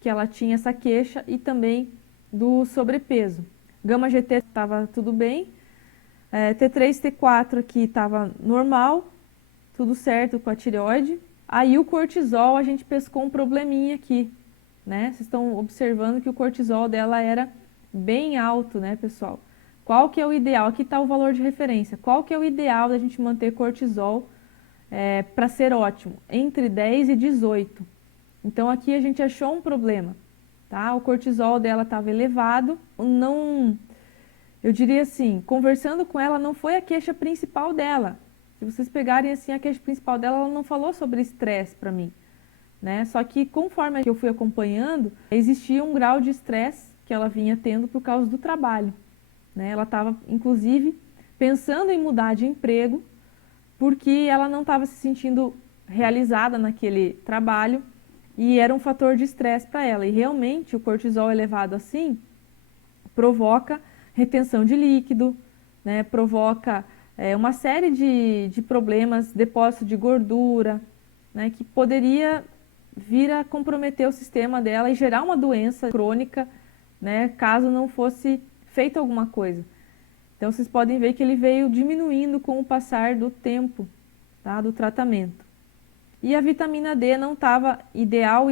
que ela tinha essa queixa, e também do sobrepeso. Gama GT estava tudo bem. T3, T4 aqui estava normal, tudo certo com a tireoide. Aí o cortisol, a gente pescou um probleminha aqui, né? Vocês estão observando que o cortisol dela era bem alto, né, pessoal? Qual que é o ideal? Aqui está o valor de referência. Qual que é o ideal da gente manter cortisol para ser ótimo? Entre 10 e 18. Então aqui a gente achou um problema, tá? O cortisol dela estava elevado, eu diria assim, conversando com ela, não foi a queixa principal dela. Se vocês pegarem assim, a queixa principal dela, ela não falou sobre estresse para mim, né? Só que conforme eu fui acompanhando, existia um grau de estresse que ela vinha tendo por causa do trabalho, né? Ela estava, inclusive, pensando em mudar de emprego, porque ela não estava se sentindo realizada naquele trabalho e era um fator de estresse para ela. E realmente o cortisol elevado assim provoca retenção de líquido, né, provoca uma série de problemas, depósito de gordura, né, que poderia vir a comprometer o sistema dela e gerar uma doença crônica, né, caso não fosse feita alguma coisa. Então vocês podem ver que ele veio diminuindo com o passar do tempo, tá, do tratamento. E a vitamina D não estava ideal,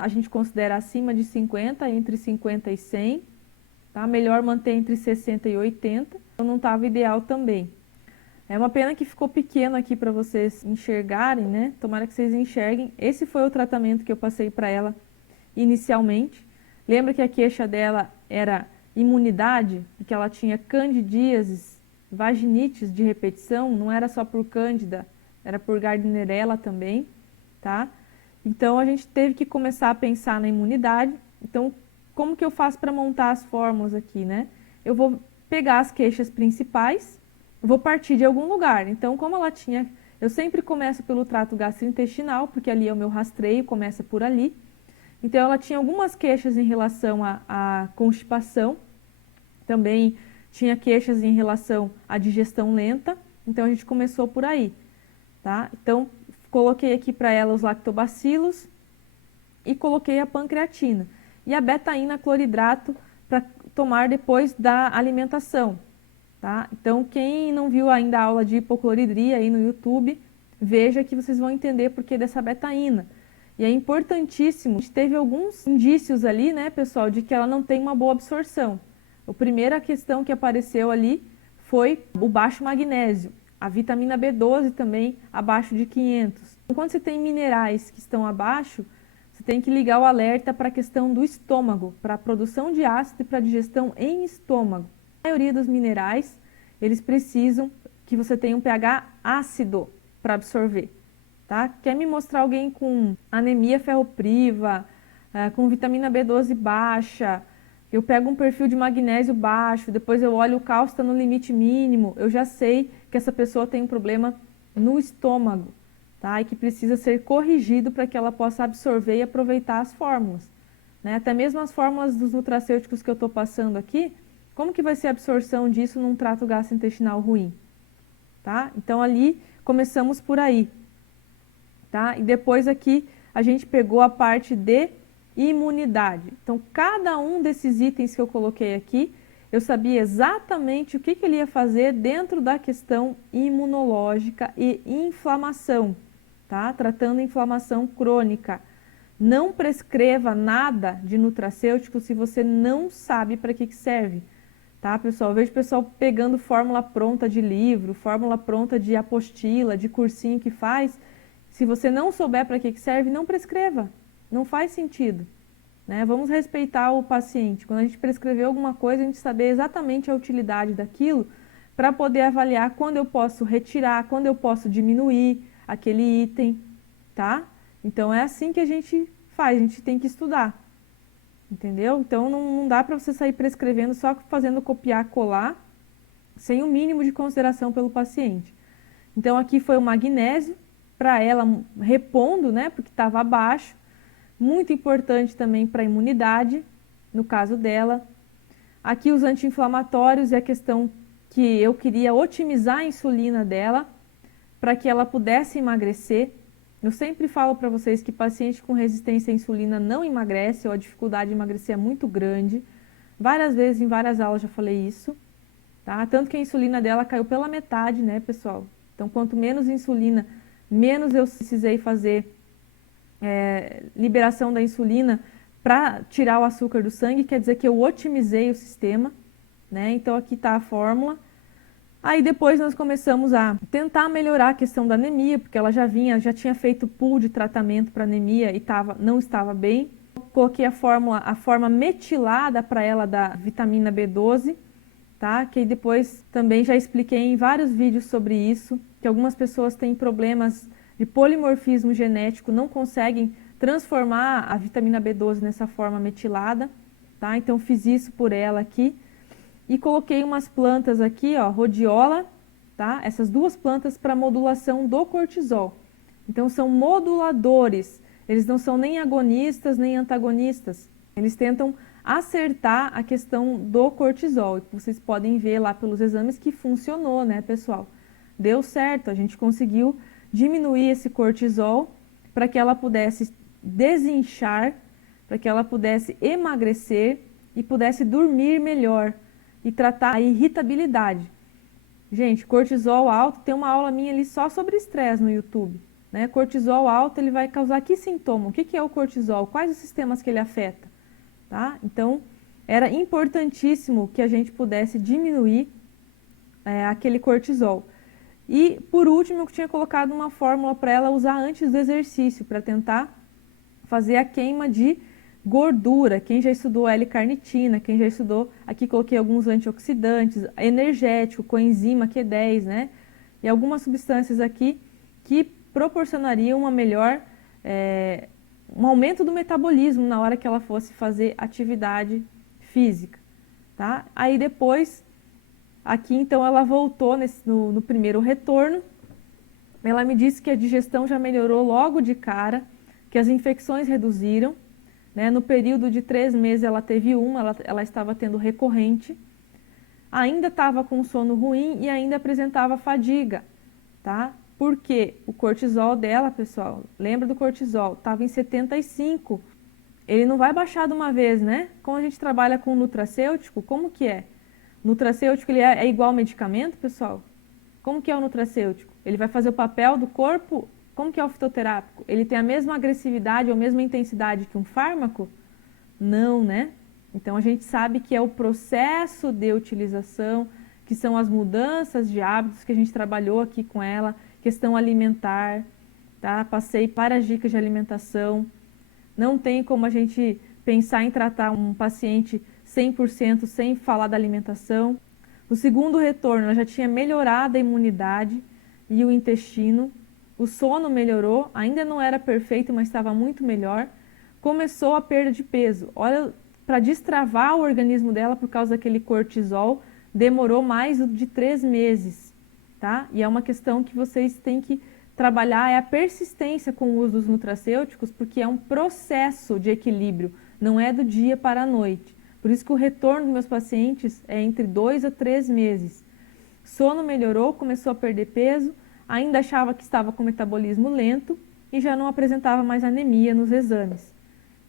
a gente considera acima de 50, entre 50 e 100. Tá? Melhor manter entre 60 e 80, então não estava ideal também. É uma pena que ficou pequeno aqui para vocês enxergarem, né? Tomara que vocês enxerguem. Esse foi o tratamento que eu passei para ela inicialmente. Lembra que a queixa dela era imunidade, porque ela tinha candidíases, vaginites de repetição, não era só por cândida, era por Gardnerella também, tá? Então a gente teve que começar a pensar na imunidade. Então, como que eu faço para montar as fórmulas aqui, né? Eu vou pegar as queixas principais, vou partir de algum lugar. Então, como ela tinha... Eu sempre começo pelo trato gastrointestinal, porque ali é o meu rastreio, começa por ali. Então, ela tinha algumas queixas em relação à constipação, também tinha queixas em relação à digestão lenta, então a gente começou por aí, tá? Então, coloquei aqui para ela os lactobacilos e coloquei a pancreatina. E a betaína cloridrato para tomar depois da alimentação, tá? Então, quem não viu ainda a aula de hipocloridria aí no YouTube, veja que vocês vão entender por que dessa betaína. E é importantíssimo, a gente teve alguns indícios ali, né, pessoal, de que ela não tem uma boa absorção. A primeira questão que apareceu ali foi o baixo magnésio, a vitamina B12 também abaixo de 500. Então, quando você tem minerais que estão abaixo, você tem que ligar o alerta para a questão do estômago, para a produção de ácido e para a digestão em estômago. A maioria dos minerais, eles precisam que você tenha um pH ácido para absorver. Tá? Quer me mostrar alguém com anemia ferropriva, com vitamina B12 baixa, eu pego um perfil de magnésio baixo, depois eu olho o cálcio está no limite mínimo, eu já sei que essa pessoa tem um problema no estômago, tá? E que precisa ser corrigido para que ela possa absorver e aproveitar as fórmulas. Né? Até mesmo as fórmulas dos nutracêuticos que eu estou passando aqui, como que vai ser a absorção disso num trato gastrointestinal ruim? Tá? Então ali começamos por aí. Tá? E depois aqui a gente pegou a parte de imunidade. Então, cada um desses itens que eu coloquei aqui, eu sabia exatamente o que ele ia fazer dentro da questão imunológica e inflamação, tá? Tratando inflamação crônica. Não prescreva nada de nutracêutico se você não sabe para que serve, tá, pessoal? Eu vejo o pessoal pegando fórmula pronta de livro, fórmula pronta de apostila, de cursinho que faz. Se você não souber para que serve, não prescreva. Não faz sentido. Né? Vamos respeitar o paciente. Quando a gente prescrever alguma coisa, a gente saber exatamente a utilidade daquilo para poder avaliar quando eu posso retirar, quando eu posso diminuir aquele item, tá? Então é assim que a gente faz, a gente tem que estudar. Entendeu? Então não dá para você sair prescrevendo só fazendo copiar, colar, sem o mínimo de consideração pelo paciente. Então aqui foi o magnésio, para ela repondo, né, porque estava abaixo, muito importante também para a imunidade, no caso dela. Aqui os anti-inflamatórios e a questão que eu queria otimizar a insulina dela, para que ela pudesse emagrecer. Eu sempre falo para vocês que paciente com resistência à insulina não emagrece, ou a dificuldade de emagrecer é muito grande. Várias vezes, em várias aulas já falei isso, tá? Tanto que a insulina dela caiu pela metade, né, pessoal? Então, quanto menos insulina, menos eu precisei fazer liberação da insulina para tirar o açúcar do sangue, quer dizer que eu otimizei o sistema, né? Então aqui está a fórmula. Aí depois nós começamos a tentar melhorar a questão da anemia, porque ela já tinha feito pool de tratamento para anemia e não estava bem. Coloquei a forma metilada para ela da vitamina B12, tá? Que depois também já expliquei em vários vídeos sobre isso, que algumas pessoas têm problemas de polimorfismo genético, não conseguem transformar a vitamina B12 nessa forma metilada, tá? Então fiz isso por ela aqui. E coloquei umas plantas aqui, ó, rhodiola, tá? Essas duas plantas para modulação do cortisol. Então são moduladores, eles não são nem agonistas nem antagonistas. Eles tentam acertar a questão do cortisol. E vocês podem ver lá pelos exames que funcionou, né, pessoal? Deu certo, a gente conseguiu diminuir esse cortisol para que ela pudesse desinchar, para que ela pudesse emagrecer e pudesse dormir melhor e tratar a irritabilidade. Gente, cortisol alto, tem uma aula minha ali só sobre estresse no YouTube. Né? Cortisol alto, ele vai causar que sintoma? O que é o cortisol? Quais os sistemas que ele afeta? Tá? Então, era importantíssimo que a gente pudesse diminuir aquele cortisol. E, por último, eu tinha colocado uma fórmula para ela usar antes do exercício, para tentar fazer a queima de gordura. Quem já estudou L-carnitina, quem já estudou, aqui coloquei alguns antioxidantes, energético, coenzima Q10, né? E algumas substâncias aqui que proporcionariam uma melhor, um aumento do metabolismo na hora que ela fosse fazer atividade física, tá? Aí depois Aqui, então, ela voltou no primeiro retorno. Ela me disse que a digestão já melhorou logo de cara, que as infecções reduziram, né? No período de 3 meses ela teve uma, ela estava tendo recorrente. Ainda estava com sono ruim e ainda apresentava fadiga, tá? Porque o cortisol dela, pessoal, lembra do cortisol, estava em 75. Ele não vai baixar de uma vez, né? Como a gente trabalha com nutracêutico, como que é? Nutracêutico ele é igual medicamento, pessoal? Como que é o nutracêutico? Ele vai fazer o papel do corpo? Como que é o fitoterápico? Ele tem a mesma agressividade ou a mesma intensidade que um fármaco? Não, né? Então a gente sabe que é o processo de utilização, que são as mudanças de hábitos que a gente trabalhou aqui com ela, questão alimentar, tá? Passei para as dicas de alimentação. Não tem como a gente pensar em tratar um paciente 100% sem falar da alimentação. No segundo retorno, ela já tinha melhorado a imunidade e o intestino. O sono melhorou, ainda não era perfeito, mas estava muito melhor. Começou a perda de peso. Olha, para destravar o organismo dela por causa daquele cortisol, demorou mais de 3 meses, tá? E é uma questão que vocês têm que trabalhar, é a persistência com o uso dos nutracêuticos, porque é um processo de equilíbrio, não é do dia para a noite. Por isso que o retorno dos meus pacientes é entre 2 a 3 meses. Sono melhorou, começou a perder peso, ainda achava que estava com metabolismo lento e já não apresentava mais anemia nos exames.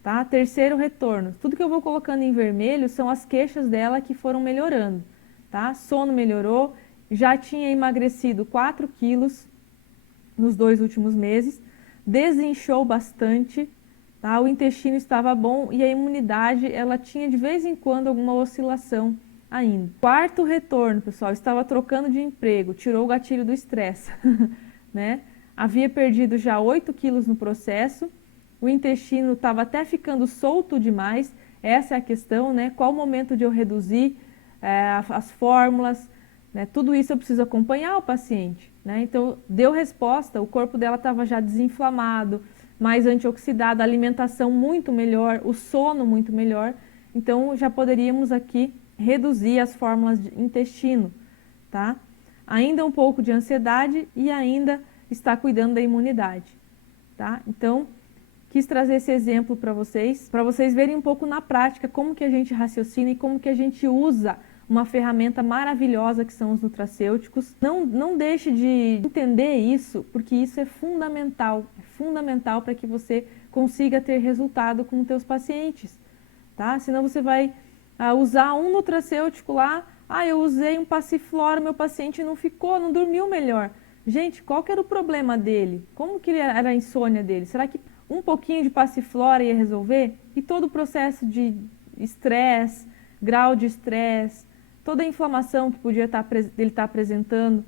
Tá? Terceiro retorno, tudo que eu vou colocando em vermelho são as queixas dela que foram melhorando. Tá? Sono melhorou, já tinha emagrecido 4 quilos nos 2 últimos meses, desinchou bastante, tá? O intestino estava bom e a imunidade, ela tinha de vez em quando alguma oscilação ainda. Quarto retorno, pessoal, estava trocando de emprego, tirou o gatilho do estresse, né? Havia perdido já 8 quilos no processo, o intestino estava até ficando solto demais, essa é a questão, né? Qual o momento de eu reduzir as fórmulas, né? Tudo isso eu preciso acompanhar o paciente, né? Então, deu resposta, o corpo dela estava já desinflamado, mais antioxidado, a alimentação muito melhor, o sono muito melhor. Então, já poderíamos aqui reduzir as fórmulas de intestino, tá? Ainda um pouco de ansiedade e ainda está cuidando da imunidade, tá? Então, quis trazer esse exemplo para vocês verem um pouco na prática como que a gente raciocina e como que a gente usa uma ferramenta maravilhosa que são os nutracêuticos. Não deixe de entender isso, porque isso é fundamental para que você consiga ter resultado com os teus pacientes, tá? Senão você vai usar um nutracêutico lá, eu usei um passiflora, meu paciente não ficou, não dormiu melhor. Gente, qual que era o problema dele? Como que era a insônia dele? Será que um pouquinho de passiflora ia resolver? E todo o processo de estresse, grau de estresse, toda a inflamação que podia ele estar apresentando,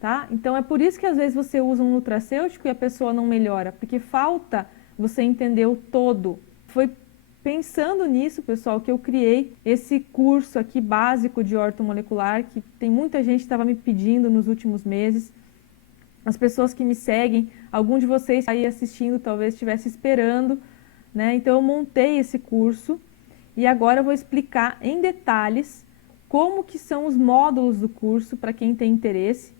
tá? Então é por isso que às vezes você usa um nutracêutico e a pessoa não melhora, porque falta você entender o todo. Foi pensando nisso, pessoal, que eu criei esse curso aqui básico de ortomolecular, que tem muita gente que estava me pedindo nos últimos meses. As pessoas que me seguem, algum de vocês aí assistindo talvez estivesse esperando, né? Então eu montei esse curso e agora eu vou explicar em detalhes como que são os módulos do curso para quem tem interesse.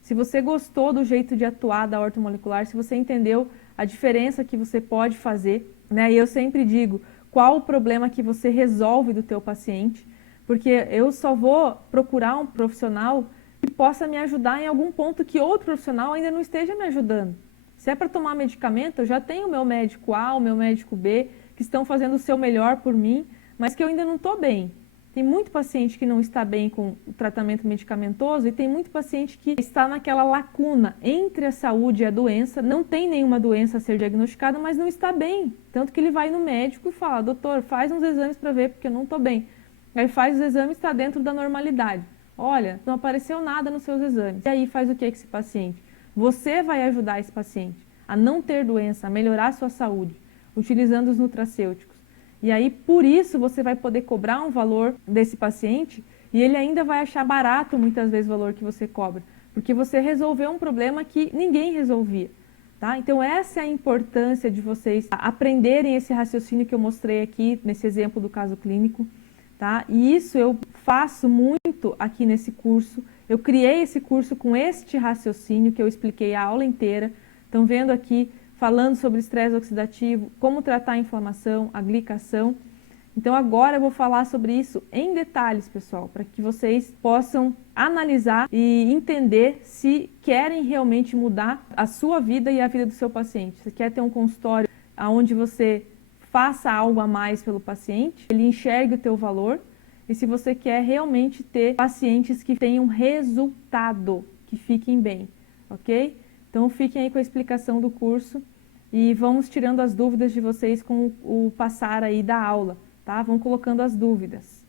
Se você gostou do jeito de atuar da ortomolecular, se você entendeu a diferença que você pode fazer, né? E eu sempre digo, qual o problema que você resolve do teu paciente, porque eu só vou procurar um profissional que possa me ajudar em algum ponto que outro profissional ainda não esteja me ajudando. Se é para tomar medicamento, eu já tenho o meu médico A, o meu médico B, que estão fazendo o seu melhor por mim, mas que eu ainda não estou bem. Tem muito paciente que não está bem com o tratamento medicamentoso e tem muito paciente que está naquela lacuna entre a saúde e a doença, não tem nenhuma doença a ser diagnosticada, mas não está bem. Tanto que ele vai no médico e fala, doutor, faz uns exames para ver porque eu não estou bem. Aí faz os exames e está dentro da normalidade. Olha, não apareceu nada nos seus exames. E aí faz o que com esse paciente? Você vai ajudar esse paciente a não ter doença, a melhorar a sua saúde, utilizando os nutracêuticos. E aí, por isso, você vai poder cobrar um valor desse paciente e ele ainda vai achar barato, muitas vezes, o valor que você cobra. Porque você resolveu um problema que ninguém resolvia. Tá? Então, essa é a importância de vocês aprenderem esse raciocínio que eu mostrei aqui, nesse exemplo do caso clínico. tá? E isso eu faço muito aqui nesse curso. Eu criei esse curso com este raciocínio que eu expliquei a aula inteira. Estão vendo aqui, falando sobre estresse oxidativo, como tratar a inflamação, a glicação. Então agora eu vou falar sobre isso em detalhes, pessoal, para que vocês possam analisar e entender se querem realmente mudar a sua vida e a vida do seu paciente. Você quer ter um consultório onde você faça algo a mais pelo paciente, ele enxergue o teu valor, e se você quer realmente ter pacientes que tenham resultado, que fiquem bem, ok? Então fiquem aí com a explicação do curso e vamos tirando as dúvidas de vocês com o passar aí da aula. Tá? Vão colocando as dúvidas.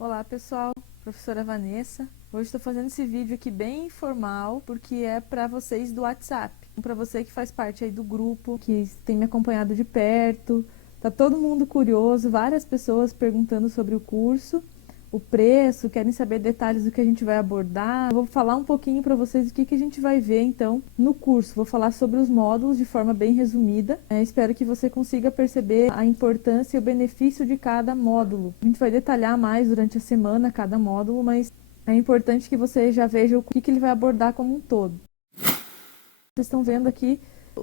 Olá pessoal, professora Vanessa. Hoje estou fazendo esse vídeo aqui bem informal, porque é para vocês do WhatsApp. Para você que faz parte aí do grupo, que tem me acompanhado de perto. Tá todo mundo curioso, várias pessoas perguntando sobre o curso, o preço, querem saber detalhes do que a gente vai abordar. Eu vou falar um pouquinho para vocês o que a gente vai ver então no curso. Vou falar sobre os módulos de forma bem resumida. Espero que você consiga perceber a importância e o benefício de cada módulo. A gente vai detalhar mais durante a semana cada módulo, mas é importante que você já veja o que ele vai abordar como um todo. Vocês estão vendo aqui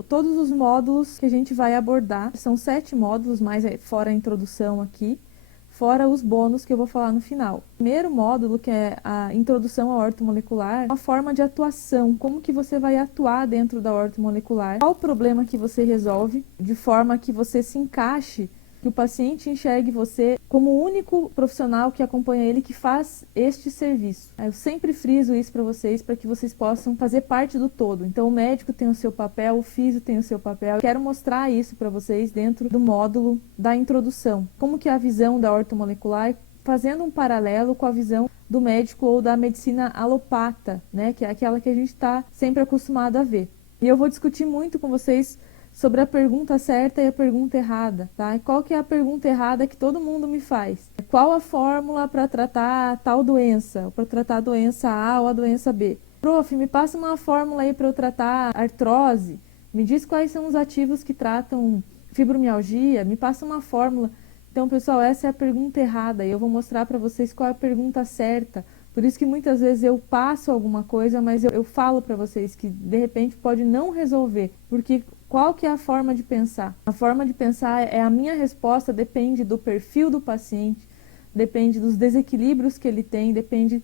todos os módulos que a gente vai abordar. São 7 módulos, mais fora a introdução aqui. Fora os bônus que eu vou falar no final. O primeiro módulo, que é a introdução à ortomolecular, uma forma de atuação, como que você vai atuar dentro da ortomolecular, qual o problema que você resolve, de forma que você se encaixe, que o paciente enxergue você como o único profissional que acompanha ele que faz este serviço. Eu sempre friso isso para vocês, para que vocês possam fazer parte do todo. Então o médico tem o seu papel, o físio tem o seu papel. Eu quero mostrar isso para vocês dentro do módulo da introdução. Como que é a visão da ortomolecular, fazendo um paralelo com a visão do médico ou da medicina alopata, né, que é aquela que a gente está sempre acostumado a ver. E eu vou discutir muito com vocês sobre a pergunta certa e a pergunta errada, tá? E qual que é a pergunta errada que todo mundo me faz? Qual a fórmula para tratar tal doença? Para tratar a doença A ou a doença B? Prof, me passa uma fórmula aí para eu tratar artrose. Me diz quais são os ativos que tratam fibromialgia. Me passa uma fórmula. Então, pessoal, essa é a pergunta errada e eu vou mostrar para vocês qual é a pergunta certa. Por isso que muitas vezes eu passo alguma coisa, mas eu falo para vocês que de repente pode não resolver, porque qual que é a forma de pensar? A forma de pensar é a minha resposta depende do perfil do paciente, depende dos desequilíbrios que ele tem, depende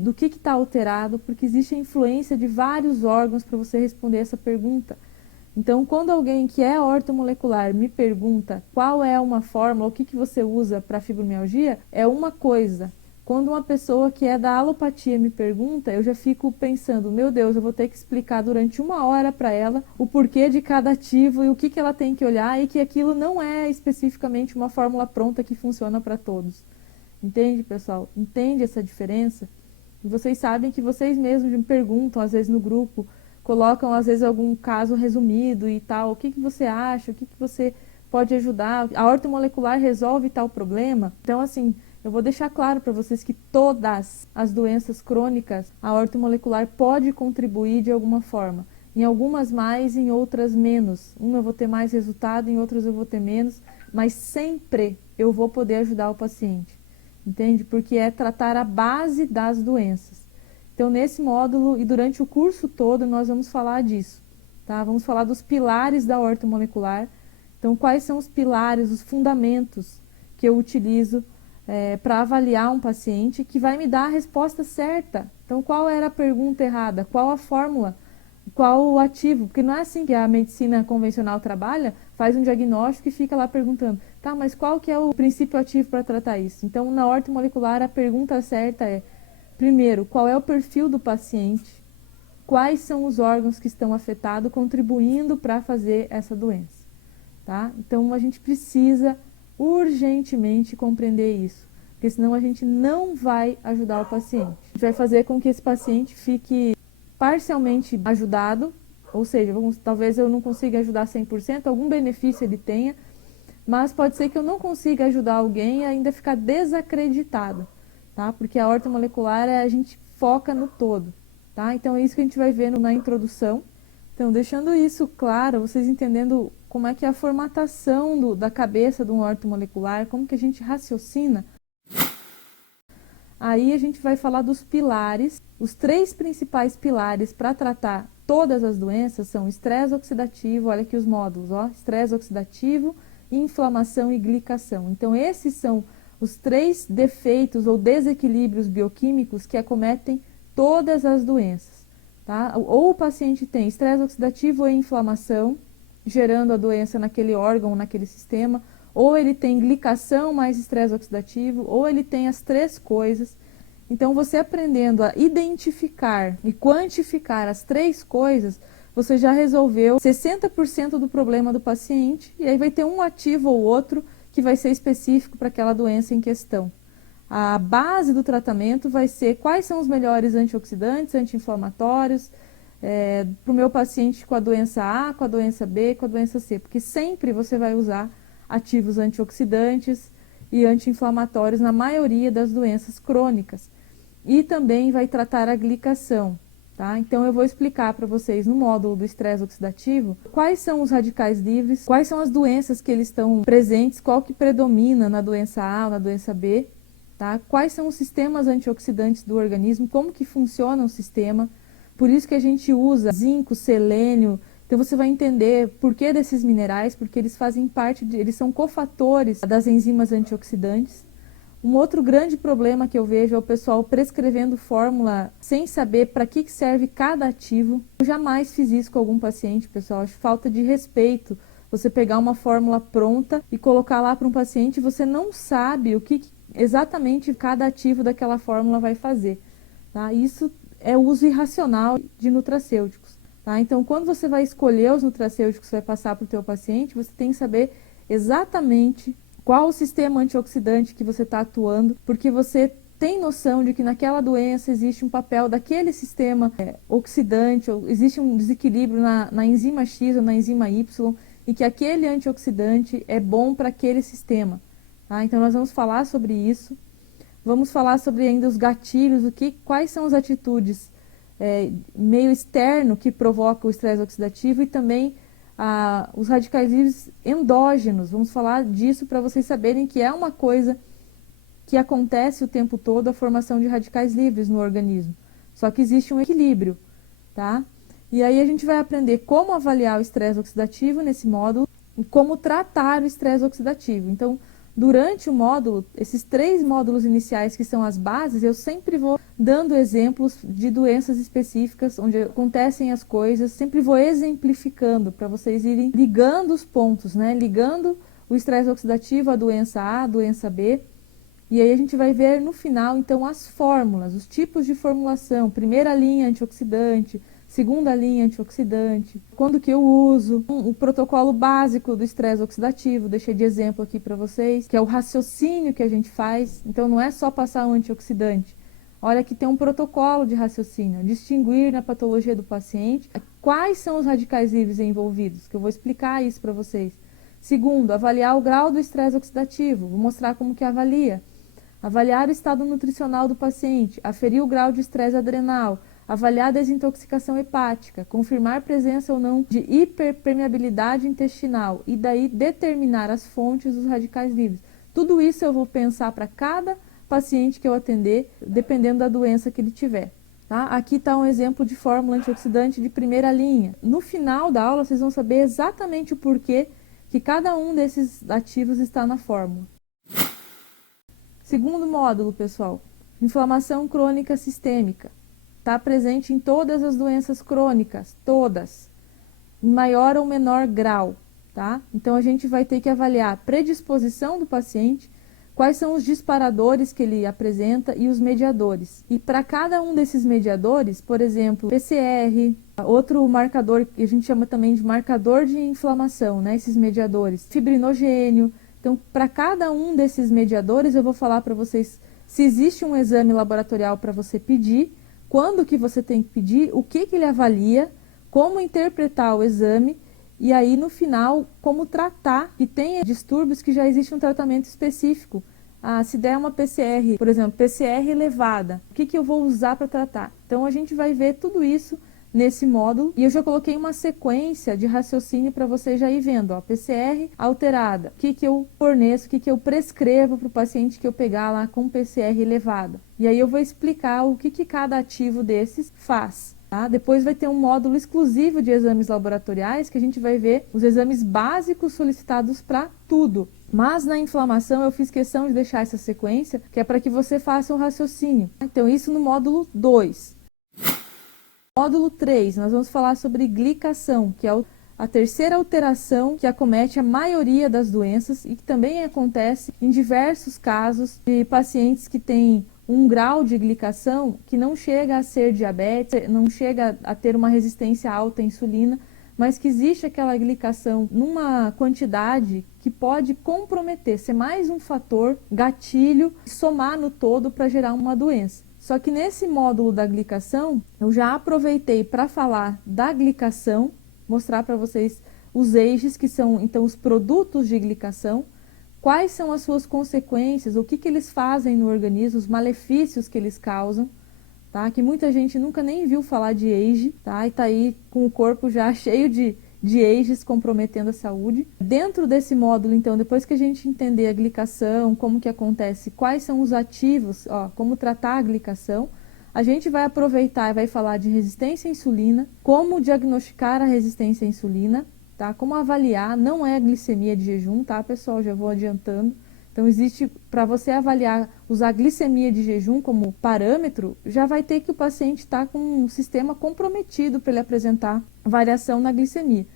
do que está alterado, porque existe a influência de vários órgãos para você responder essa pergunta. Então, quando alguém que é ortomolecular me pergunta qual é uma fórmula, o que você usa para fibromialgia, é uma coisa. Quando uma pessoa que é da alopatia me pergunta, eu já fico pensando, meu Deus, eu vou ter que explicar durante 1 hora para ela o porquê de cada ativo e o que ela tem que olhar e que aquilo não é especificamente uma fórmula pronta que funciona para todos. Entende, pessoal? Entende essa diferença? E vocês sabem que vocês mesmos me perguntam, às vezes no grupo, colocam às vezes algum caso resumido e tal, o que você acha, o que você pode ajudar, a ortomolecular resolve tal problema? Então, assim, eu vou deixar claro para vocês que todas as doenças crônicas, a ortomolecular pode contribuir de alguma forma. Em algumas mais, em outras menos. Uma eu vou ter mais resultado, em outras eu vou ter menos, mas sempre eu vou poder ajudar o paciente. Entende? Porque é tratar a base das doenças. Então, nesse módulo e durante o curso todo, nós vamos falar disso. Tá? Vamos falar dos pilares da ortomolecular. Então, quais são os pilares, os fundamentos que eu utilizo para avaliar um paciente que vai me dar a resposta certa. Então, qual era a pergunta errada? Qual a fórmula? Qual o ativo? Porque não é assim que a medicina convencional trabalha, faz um diagnóstico e fica lá perguntando, tá, mas qual que é o princípio ativo para tratar isso? Então, na ortomolecular, a pergunta certa é, primeiro, qual é o perfil do paciente? Quais são os órgãos que estão afetados, contribuindo para fazer essa doença? Tá? Então, a gente precisa urgentemente compreender isso, porque senão a gente não vai ajudar o paciente. A gente vai fazer com que esse paciente fique parcialmente ajudado, ou seja, talvez eu não consiga ajudar 100%, algum benefício ele tenha, mas pode ser que eu não consiga ajudar alguém e ainda ficar desacreditado, tá? Porque a ortomolecular a gente foca no todo, tá? Então é isso que a gente vai ver na introdução. Então, deixando isso claro, vocês entendendo como é que é a formatação da cabeça de um ortomolecular, como que a gente raciocina, Aí a gente vai falar dos pilares. Os 3 principais pilares para tratar todas as doenças são estresse oxidativo, olha aqui os módulos, ó, estresse oxidativo, inflamação e glicação. Então esses são os 3 defeitos ou desequilíbrios bioquímicos que acometem todas as doenças. Tá? Ou o paciente tem estresse oxidativo ou inflamação, gerando a doença naquele órgão, naquele sistema, ou ele tem glicação mais estresse oxidativo, ou ele tem as 3 coisas. Então, você aprendendo a identificar e quantificar as 3 coisas, você já resolveu 60% do problema do paciente, e aí vai ter um ativo ou outro que vai ser específico para aquela doença em questão. A base do tratamento vai ser quais são os melhores antioxidantes, anti-inflamatórios, para o meu paciente com a doença A, com a doença B, com a doença C, porque sempre você vai usar ativos antioxidantes e anti-inflamatórios na maioria das doenças crônicas. E também vai tratar a glicação, tá? Então eu vou explicar para vocês no módulo do estresse oxidativo quais são os radicais livres, quais são as doenças que eles estão presentes, qual que predomina na doença A ou na doença B, tá? Quais são os sistemas antioxidantes do organismo, como que funciona o sistema. Por isso que a gente usa zinco, selênio. Então você vai entender por que desses minerais, porque eles fazem parte, eles são cofatores das enzimas antioxidantes. Um outro grande problema que eu vejo é o pessoal prescrevendo fórmula sem saber para que serve cada ativo. Eu jamais fiz isso com algum paciente, pessoal. Acho falta de respeito você pegar uma fórmula pronta e colocar lá para um paciente e você não sabe o que exatamente cada ativo daquela fórmula vai fazer. Tá? Isso é uso irracional de nutracêuticos. Tá? Então, quando você vai escolher os nutracêuticos que você vai passar para o teu paciente, você tem que saber exatamente qual o sistema antioxidante que você está atuando, porque você tem noção de que naquela doença existe um papel daquele sistema oxidante, ou existe um desequilíbrio na enzima X ou na enzima Y, e que aquele antioxidante é bom para aquele sistema. Tá? Então nós vamos falar sobre isso, vamos falar sobre ainda os gatilhos, quais são as atitudes meio externo que provoca o estresse oxidativo e também os radicais livres endógenos. Vamos falar disso para vocês saberem que é uma coisa que acontece o tempo todo, a formação de radicais livres no organismo. Só que existe um equilíbrio, tá? E aí a gente vai aprender como avaliar o estresse oxidativo nesse módulo e como tratar o estresse oxidativo. Então, durante o módulo, esses 3 módulos iniciais que são as bases, eu sempre vou dando exemplos de doenças específicas, onde acontecem as coisas, sempre vou exemplificando para vocês irem ligando os pontos, né? Ligando o estresse oxidativo à doença A, à doença B. E aí a gente vai ver no final, então, as fórmulas, os tipos de formulação, primeira linha antioxidante, segunda linha antioxidante, quando que eu uso, o protocolo básico do estresse oxidativo, deixei de exemplo aqui para vocês, que é o raciocínio que a gente faz. Então não é só passar um antioxidante. Olha que tem um protocolo de raciocínio, distinguir na patologia do paciente quais são os radicais livres envolvidos, que eu vou explicar isso para vocês. Segundo, avaliar o grau do estresse oxidativo, vou mostrar como que avalia. Avaliar o estado nutricional do paciente, aferir o grau de estresse adrenal, avaliar a desintoxicação hepática, confirmar presença ou não de hiperpermeabilidade intestinal e daí determinar as fontes dos radicais livres. Tudo isso eu vou pensar para cada paciente que eu atender, dependendo da doença que ele tiver. Tá? Aqui está um exemplo de fórmula antioxidante de primeira linha. No final da aula vocês vão saber exatamente o porquê que cada um desses ativos está na fórmula. Segundo módulo, pessoal, inflamação crônica sistêmica. Está presente em todas as doenças crônicas, todas, em maior ou menor grau, tá? Então a gente vai ter que avaliar a predisposição do paciente, quais são os disparadores que ele apresenta e os mediadores. E para cada um desses mediadores, por exemplo, PCR, outro marcador que a gente chama também de marcador de inflamação, né? Esses mediadores, fibrinogênio. Então, para cada um desses mediadores, eu vou falar para vocês se existe um exame laboratorial para você pedir, quando que você tem que pedir, o que ele avalia, como interpretar o exame e aí no final como tratar, que tem distúrbios que já existe um tratamento específico. Se der uma PCR, por exemplo, PCR elevada, o que eu vou usar para tratar? Então a gente vai ver tudo isso nesse módulo, e eu já coloquei uma sequência de raciocínio para você já ir vendo, ó, PCR alterada, o que que eu forneço, o que que eu prescrevo para o paciente que eu pegar lá com PCR elevado. E aí eu vou explicar o que que cada ativo desses faz. Tá? Depois vai ter um módulo exclusivo de exames laboratoriais que a gente vai ver os exames básicos solicitados para tudo. Mas na inflamação eu fiz questão de deixar essa sequência, que é para que você faça um raciocínio. Então isso no módulo 2. Módulo 3, nós vamos falar sobre glicação, que é a terceira alteração que acomete a maioria das doenças e que também acontece em diversos casos de pacientes que têm um grau de glicação que não chega a ser diabetes, não chega a ter uma resistência alta à insulina, mas que existe aquela glicação numa quantidade que pode comprometer, ser mais um fator gatilho, somar no todo para gerar uma doença. Só que nesse módulo da glicação, eu já aproveitei para falar da glicação, mostrar para vocês os eixos, que são então os produtos de glicação, quais são as suas consequências, o que que eles fazem no organismo, os malefícios que eles causam, tá? Que muita gente nunca nem viu falar de EIGE, tá? E tá aí com o corpo já cheio de EIGEs comprometendo a saúde. Dentro desse módulo, então, depois que a gente entender a glicação, como que acontece, quais são os ativos, ó, como tratar a glicação, a gente vai aproveitar e vai falar de resistência à insulina, como diagnosticar a resistência à insulina, tá? Como avaliar, não é glicemia de jejum, tá, pessoal? Já vou adiantando. Então, existe, para você avaliar, usar glicemia de jejum como parâmetro, já vai ter que o paciente estar com um sistema comprometido para ele apresentar variação na glicemia.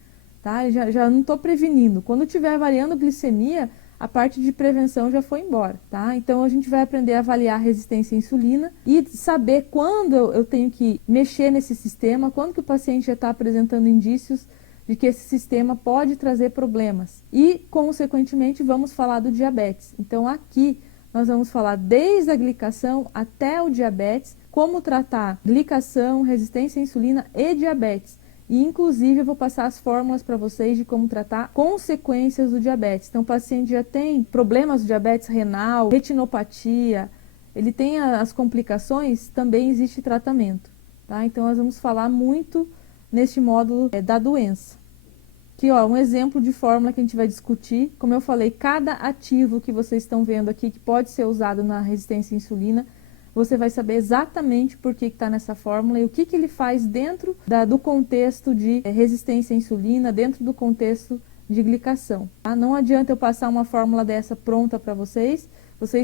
Tá? Já não estou prevenindo. Quando estiver avaliando glicemia, a parte de prevenção já foi embora. Tá? Então, a gente vai aprender a avaliar a resistência à insulina e saber quando eu tenho que mexer nesse sistema, quando que o paciente já está apresentando indícios de que esse sistema pode trazer problemas. E, consequentemente, vamos falar do diabetes. Então, aqui nós vamos falar desde a glicação até o diabetes, como tratar glicação, resistência à insulina e diabetes. E, inclusive, eu vou passar as fórmulas para vocês de como tratar consequências do diabetes. Então, o paciente já tem problemas do diabetes renal, retinopatia, ele tem as complicações, também existe tratamento. Tá? Então, nós vamos falar muito neste módulo da doença. Aqui, ó, um exemplo de fórmula que a gente vai discutir. Como eu falei, cada ativo que vocês estão vendo aqui, que pode ser usado na resistência à insulina, você vai saber exatamente por que está nessa fórmula e o que ele faz dentro do contexto de resistência à insulina, dentro do contexto de glicação. Tá? Não adianta eu passar uma fórmula dessa pronta para vocês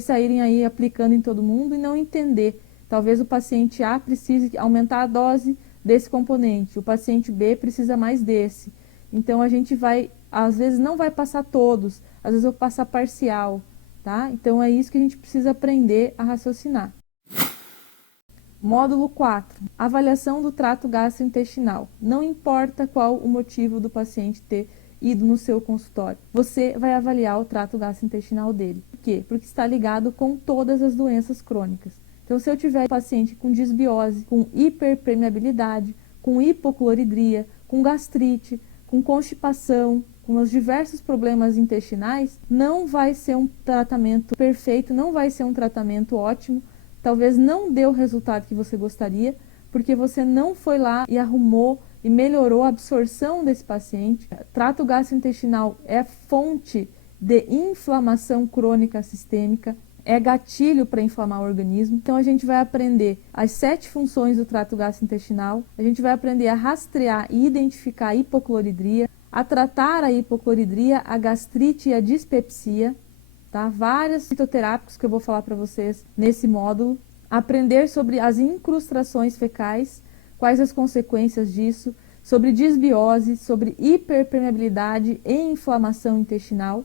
saírem aí aplicando em todo mundo e não entender. Talvez o paciente A precise aumentar a dose desse componente, o paciente B precisa mais desse. Então, a gente vai, às vezes não vai passar todos, às vezes eu vou passar parcial, tá? Então, é isso que a gente precisa aprender a raciocinar. Módulo 4. Avaliação do trato gastrointestinal. Não importa qual o motivo do paciente ter ido no seu consultório, você vai avaliar o trato gastrointestinal dele. Por quê? Porque está ligado com todas as doenças crônicas. Então, se eu tiver um paciente com disbiose, com hiperpermeabilidade, com hipocloridria, com gastrite, com constipação, com os diversos problemas intestinais, não vai ser um tratamento perfeito, não vai ser um tratamento ótimo, talvez não dê o resultado que você gostaria, porque você não foi lá e arrumou e melhorou a absorção desse paciente. Trato gastrointestinal é fonte de inflamação crônica sistêmica, é gatilho para inflamar o organismo. Então, a gente vai aprender as 7 funções do trato gastrointestinal, a gente vai aprender a rastrear e identificar a hipocloridria, a tratar a hipocloridria, a gastrite e a dispepsia, tá? Vários fitoterápicos que eu vou falar para vocês nesse módulo. Aprender sobre as incrustações fecais, quais as consequências disso, sobre disbiose, sobre hiperpermeabilidade e inflamação intestinal.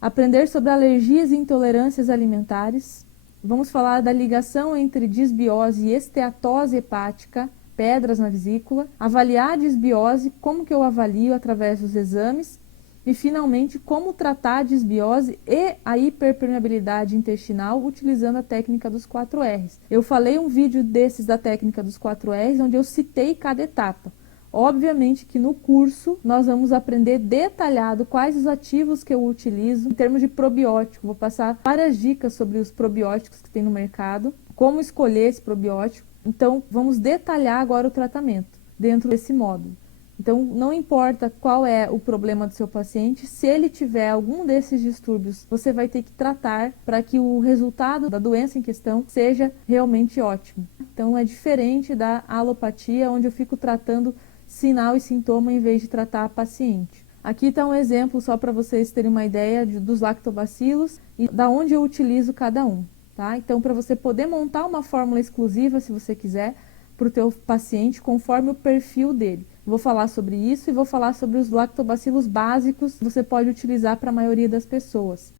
Aprender sobre alergias e intolerâncias alimentares. Vamos falar da ligação entre disbiose e esteatose hepática, pedras na vesícula. Avaliar a disbiose, como que eu avalio através dos exames. E, finalmente, como tratar a disbiose e a hiperpermeabilidade intestinal utilizando a técnica dos 4 R's. Eu falei um vídeo desses da técnica dos 4 R's, onde eu citei cada etapa. Obviamente que no curso nós vamos aprender detalhado quais os ativos que eu utilizo em termos de probiótico. Vou passar várias dicas sobre os probióticos que tem no mercado, como escolher esse probiótico. Então, vamos detalhar agora o tratamento. dentro desse módulo. Então, não importa qual é o problema do seu paciente, se ele tiver algum desses distúrbios, você vai ter que tratar para que o resultado da doença em questão seja realmente ótimo. Então, é diferente da alopatia, onde eu fico tratando sinal e sintoma em vez de tratar a paciente. Aqui está um exemplo só para vocês terem uma ideia dos lactobacilos e da onde eu utilizo cada um. Tá? Então, para você poder montar uma fórmula exclusiva, se você quiser, para o teu paciente, conforme o perfil dele. Vou falar sobre isso e vou falar sobre os lactobacilos básicos que você pode utilizar para a maioria das pessoas.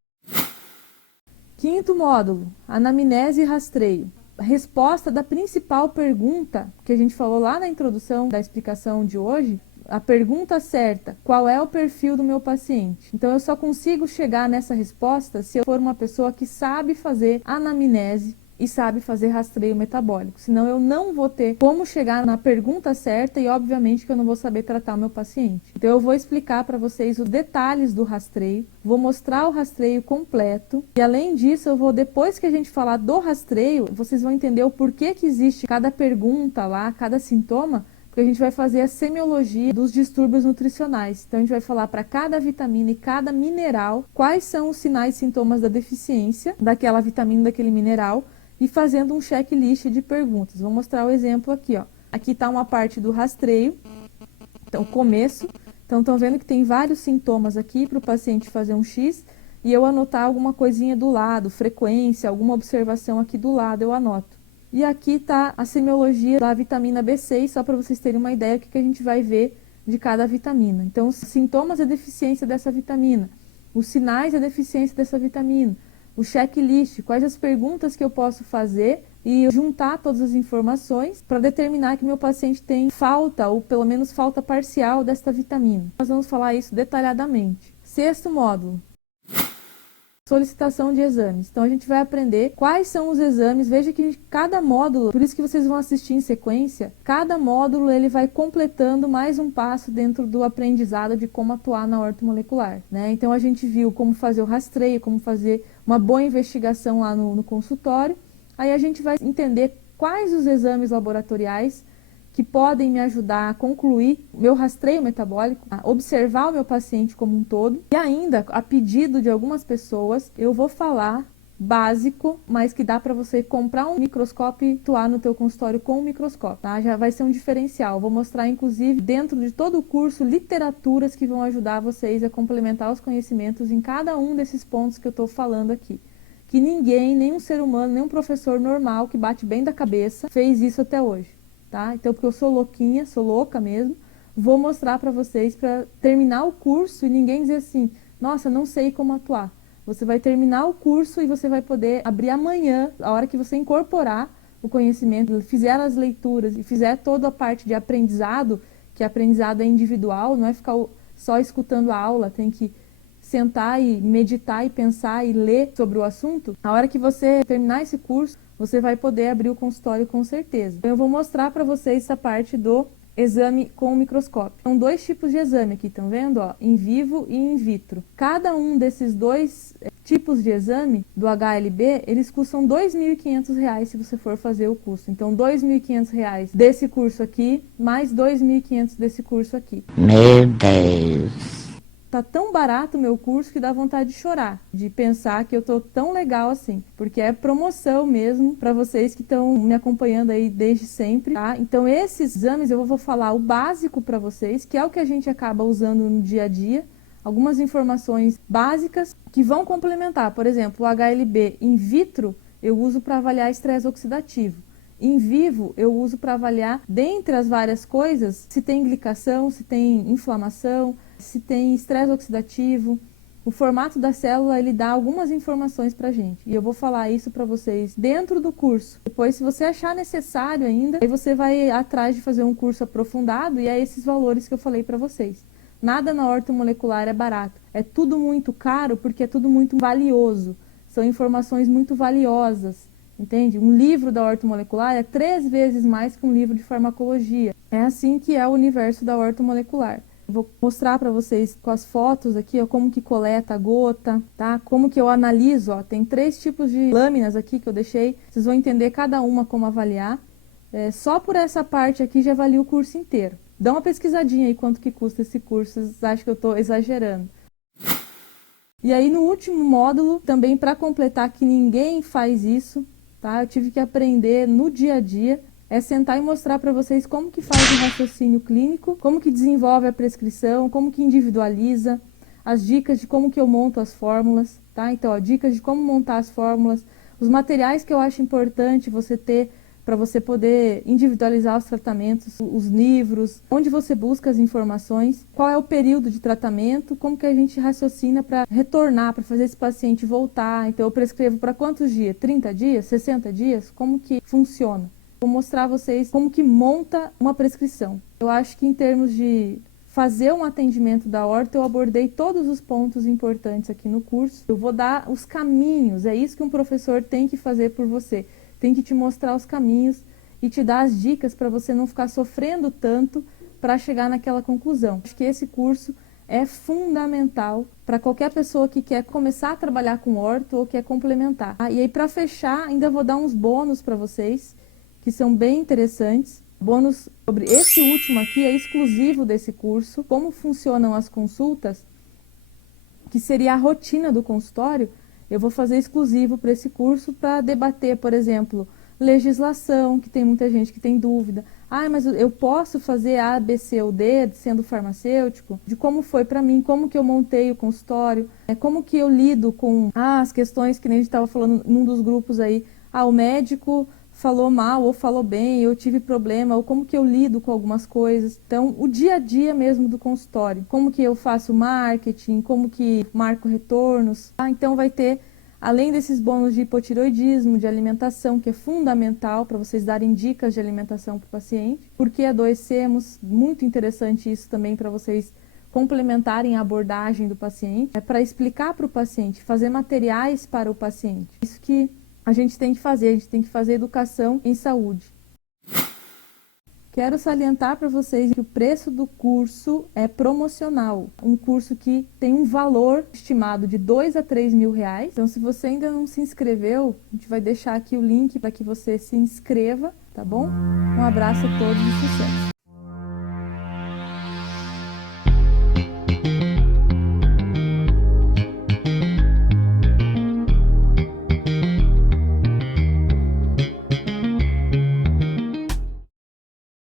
Quinto módulo, anamnese e rastreio. A resposta da principal pergunta que a gente falou lá na introdução da explicação de hoje, a pergunta certa, qual é o perfil do meu paciente? Então eu só consigo chegar nessa resposta se eu for uma pessoa que sabe fazer anamnese e sabe fazer rastreio metabólico, senão eu não vou ter como chegar na pergunta certa e obviamente que eu não vou saber tratar o meu paciente. Então eu vou explicar para vocês os detalhes do rastreio, vou mostrar o rastreio completo e além disso eu vou, depois que a gente falar do rastreio, vocês vão entender o porquê que existe cada pergunta lá, cada sintoma, porque a gente vai fazer a semiologia dos distúrbios nutricionais. Então a gente vai falar para cada vitamina e cada mineral quais são os sinais e sintomas da deficiência daquela vitamina, daquele mineral, e fazendo um checklist de perguntas. Vou mostrar o exemplo aqui, ó. Aqui está uma parte do rastreio, então o começo. Então estão vendo que tem vários sintomas aqui para o paciente fazer um X e eu anotar alguma coisinha do lado, frequência, alguma observação aqui do lado eu anoto. E aqui está a semiologia da vitamina B6, só para vocês terem uma ideia do que a gente vai ver de cada vitamina. Então os sintomas da deficiência dessa vitamina, os sinais da deficiência dessa vitamina, o checklist, quais as perguntas que eu posso fazer e juntar todas as informações para determinar que meu paciente tem falta ou pelo menos falta parcial desta vitamina. Nós vamos falar isso detalhadamente. Sexto módulo, solicitação de exames. Então a gente vai aprender quais são os exames. Veja que cada módulo, por isso que vocês vão assistir em sequência, cada módulo ele vai completando mais um passo dentro do aprendizado de como atuar na ortomolecular, né? Então a gente viu como fazer o rastreio, como fazer uma boa investigação lá no consultório. Aí a gente vai entender quais os exames laboratoriais que podem me ajudar a concluir meu rastreio metabólico, a observar o meu paciente como um todo. E ainda, a pedido de algumas pessoas, eu vou falar básico, mas que dá para você comprar um microscópio e atuar no teu consultório com um microscópio, tá? Já vai ser um diferencial. Vou mostrar, inclusive, dentro de todo o curso, literaturas que vão ajudar vocês a complementar os conhecimentos em cada um desses pontos que eu estou falando aqui. Que ninguém, nenhum ser humano, nenhum professor normal que bate bem da cabeça fez isso até hoje. Tá? Então, porque eu sou louquinha, sou louca mesmo, vou mostrar para vocês para terminar o curso e ninguém dizer assim, nossa, não sei como atuar. Você vai terminar o curso e você vai poder abrir amanhã, a hora que você incorporar o conhecimento, fizer as leituras e fizer toda a parte de aprendizado, que aprendizado é individual, não é ficar só escutando a aula, tem que sentar e meditar e pensar e ler sobre o assunto. A hora que você terminar esse curso, você vai poder abrir o consultório com certeza. Então, eu vou mostrar para vocês essa parte do exame com o microscópio. São dois tipos de exame aqui, estão vendo? Ó, in vivo e in vitro. Cada um desses dois tipos de exame do HLB, eles custam R$ 2.500 se você for fazer o curso. Então, R$ 2.500 desse curso aqui, mais R$ 2.500 desse curso aqui. Meu Deus! Tá tão barato o meu curso que dá vontade de chorar, de pensar que eu tô tão legal assim, porque é promoção mesmo para vocês que estão me acompanhando aí desde sempre, tá? Então esses exames eu vou falar o básico para vocês, que é o que a gente acaba usando no dia a dia, algumas informações básicas que vão complementar. Por exemplo, o HLB in vitro eu uso para avaliar estresse oxidativo. Em vivo, eu uso para avaliar, dentre as várias coisas, se tem glicação, se tem inflamação, se tem estresse oxidativo. O formato da célula, ele dá algumas informações para a gente. E eu vou falar isso para vocês dentro do curso. Depois, se você achar necessário ainda, aí você vai atrás de fazer um curso aprofundado e é esses valores que eu falei para vocês. Nada na ortomolecular é barato. É tudo muito caro porque é tudo muito valioso. São informações muito valiosas. Entende? Um livro da ortomolecular é 3 vezes mais que um livro de farmacologia. É assim que é o universo da ortomolecular. Vou mostrar para vocês com as fotos aqui, ó, como que coleta a gota, tá? Como que eu analiso, ó. Tem 3 tipos de lâminas aqui que eu deixei. Vocês vão entender cada uma como avaliar. Só por essa parte aqui já valia o curso inteiro. Dá uma pesquisadinha aí quanto que custa esse curso, vocês acham que eu estou exagerando. E aí no último módulo, também para completar que ninguém faz isso, tá? Eu tive que aprender no dia a dia, é sentar e mostrar para vocês como que faz um raciocínio clínico, como que desenvolve a prescrição, como que individualiza, as dicas de como que eu monto as fórmulas, tá? Então, ó, dicas de como montar as fórmulas, os materiais que eu acho importante você ter para você poder individualizar os tratamentos, os livros, onde você busca as informações, qual é o período de tratamento, como que a gente raciocina para retornar, para fazer esse paciente voltar. Então eu prescrevo para quantos dias? 30 dias? 60 dias? Como que funciona? Vou mostrar a vocês como que monta uma prescrição. Eu acho que em termos de fazer um atendimento da horta, eu abordei todos os pontos importantes aqui no curso. Eu vou dar os caminhos, é isso que um professor tem que fazer por você. Tem que te mostrar os caminhos e te dar as dicas para você não ficar sofrendo tanto para chegar naquela conclusão. Acho que esse curso é fundamental para qualquer pessoa que quer começar a trabalhar com orto ou quer complementar. E aí, para fechar, ainda vou dar uns bônus para vocês, que são bem interessantes. Bônus sobre esse último aqui é exclusivo desse curso, como funcionam as consultas, que seria a rotina do consultório. Eu vou fazer exclusivo para esse curso para debater, por exemplo, legislação, que tem muita gente que tem dúvida. Mas eu posso fazer A, B, C ou D sendo farmacêutico? De como foi para mim, como que eu montei o consultório, como que eu lido com as questões que nem a gente estava falando num dos grupos aí. O médico falou mal ou falou bem, eu tive problema, ou como que eu lido com algumas coisas. Então, o dia a dia mesmo do consultório. Como que eu faço marketing, como que marco retornos. Então, vai ter, além desses bônus de hipotireoidismo, de alimentação, que é fundamental para vocês darem dicas de alimentação para o paciente. Por que adoecemos? Muito interessante isso também para vocês complementarem a abordagem do paciente. É para explicar para o paciente, fazer materiais para o paciente. Isso que a gente tem que fazer educação em saúde. Quero salientar para vocês que o preço do curso é promocional. Um curso que tem um valor estimado de 2 a 3 mil reais. Então, se você ainda não se inscreveu, a gente vai deixar aqui o link para que você se inscreva, tá bom? Um abraço a todos e sucesso!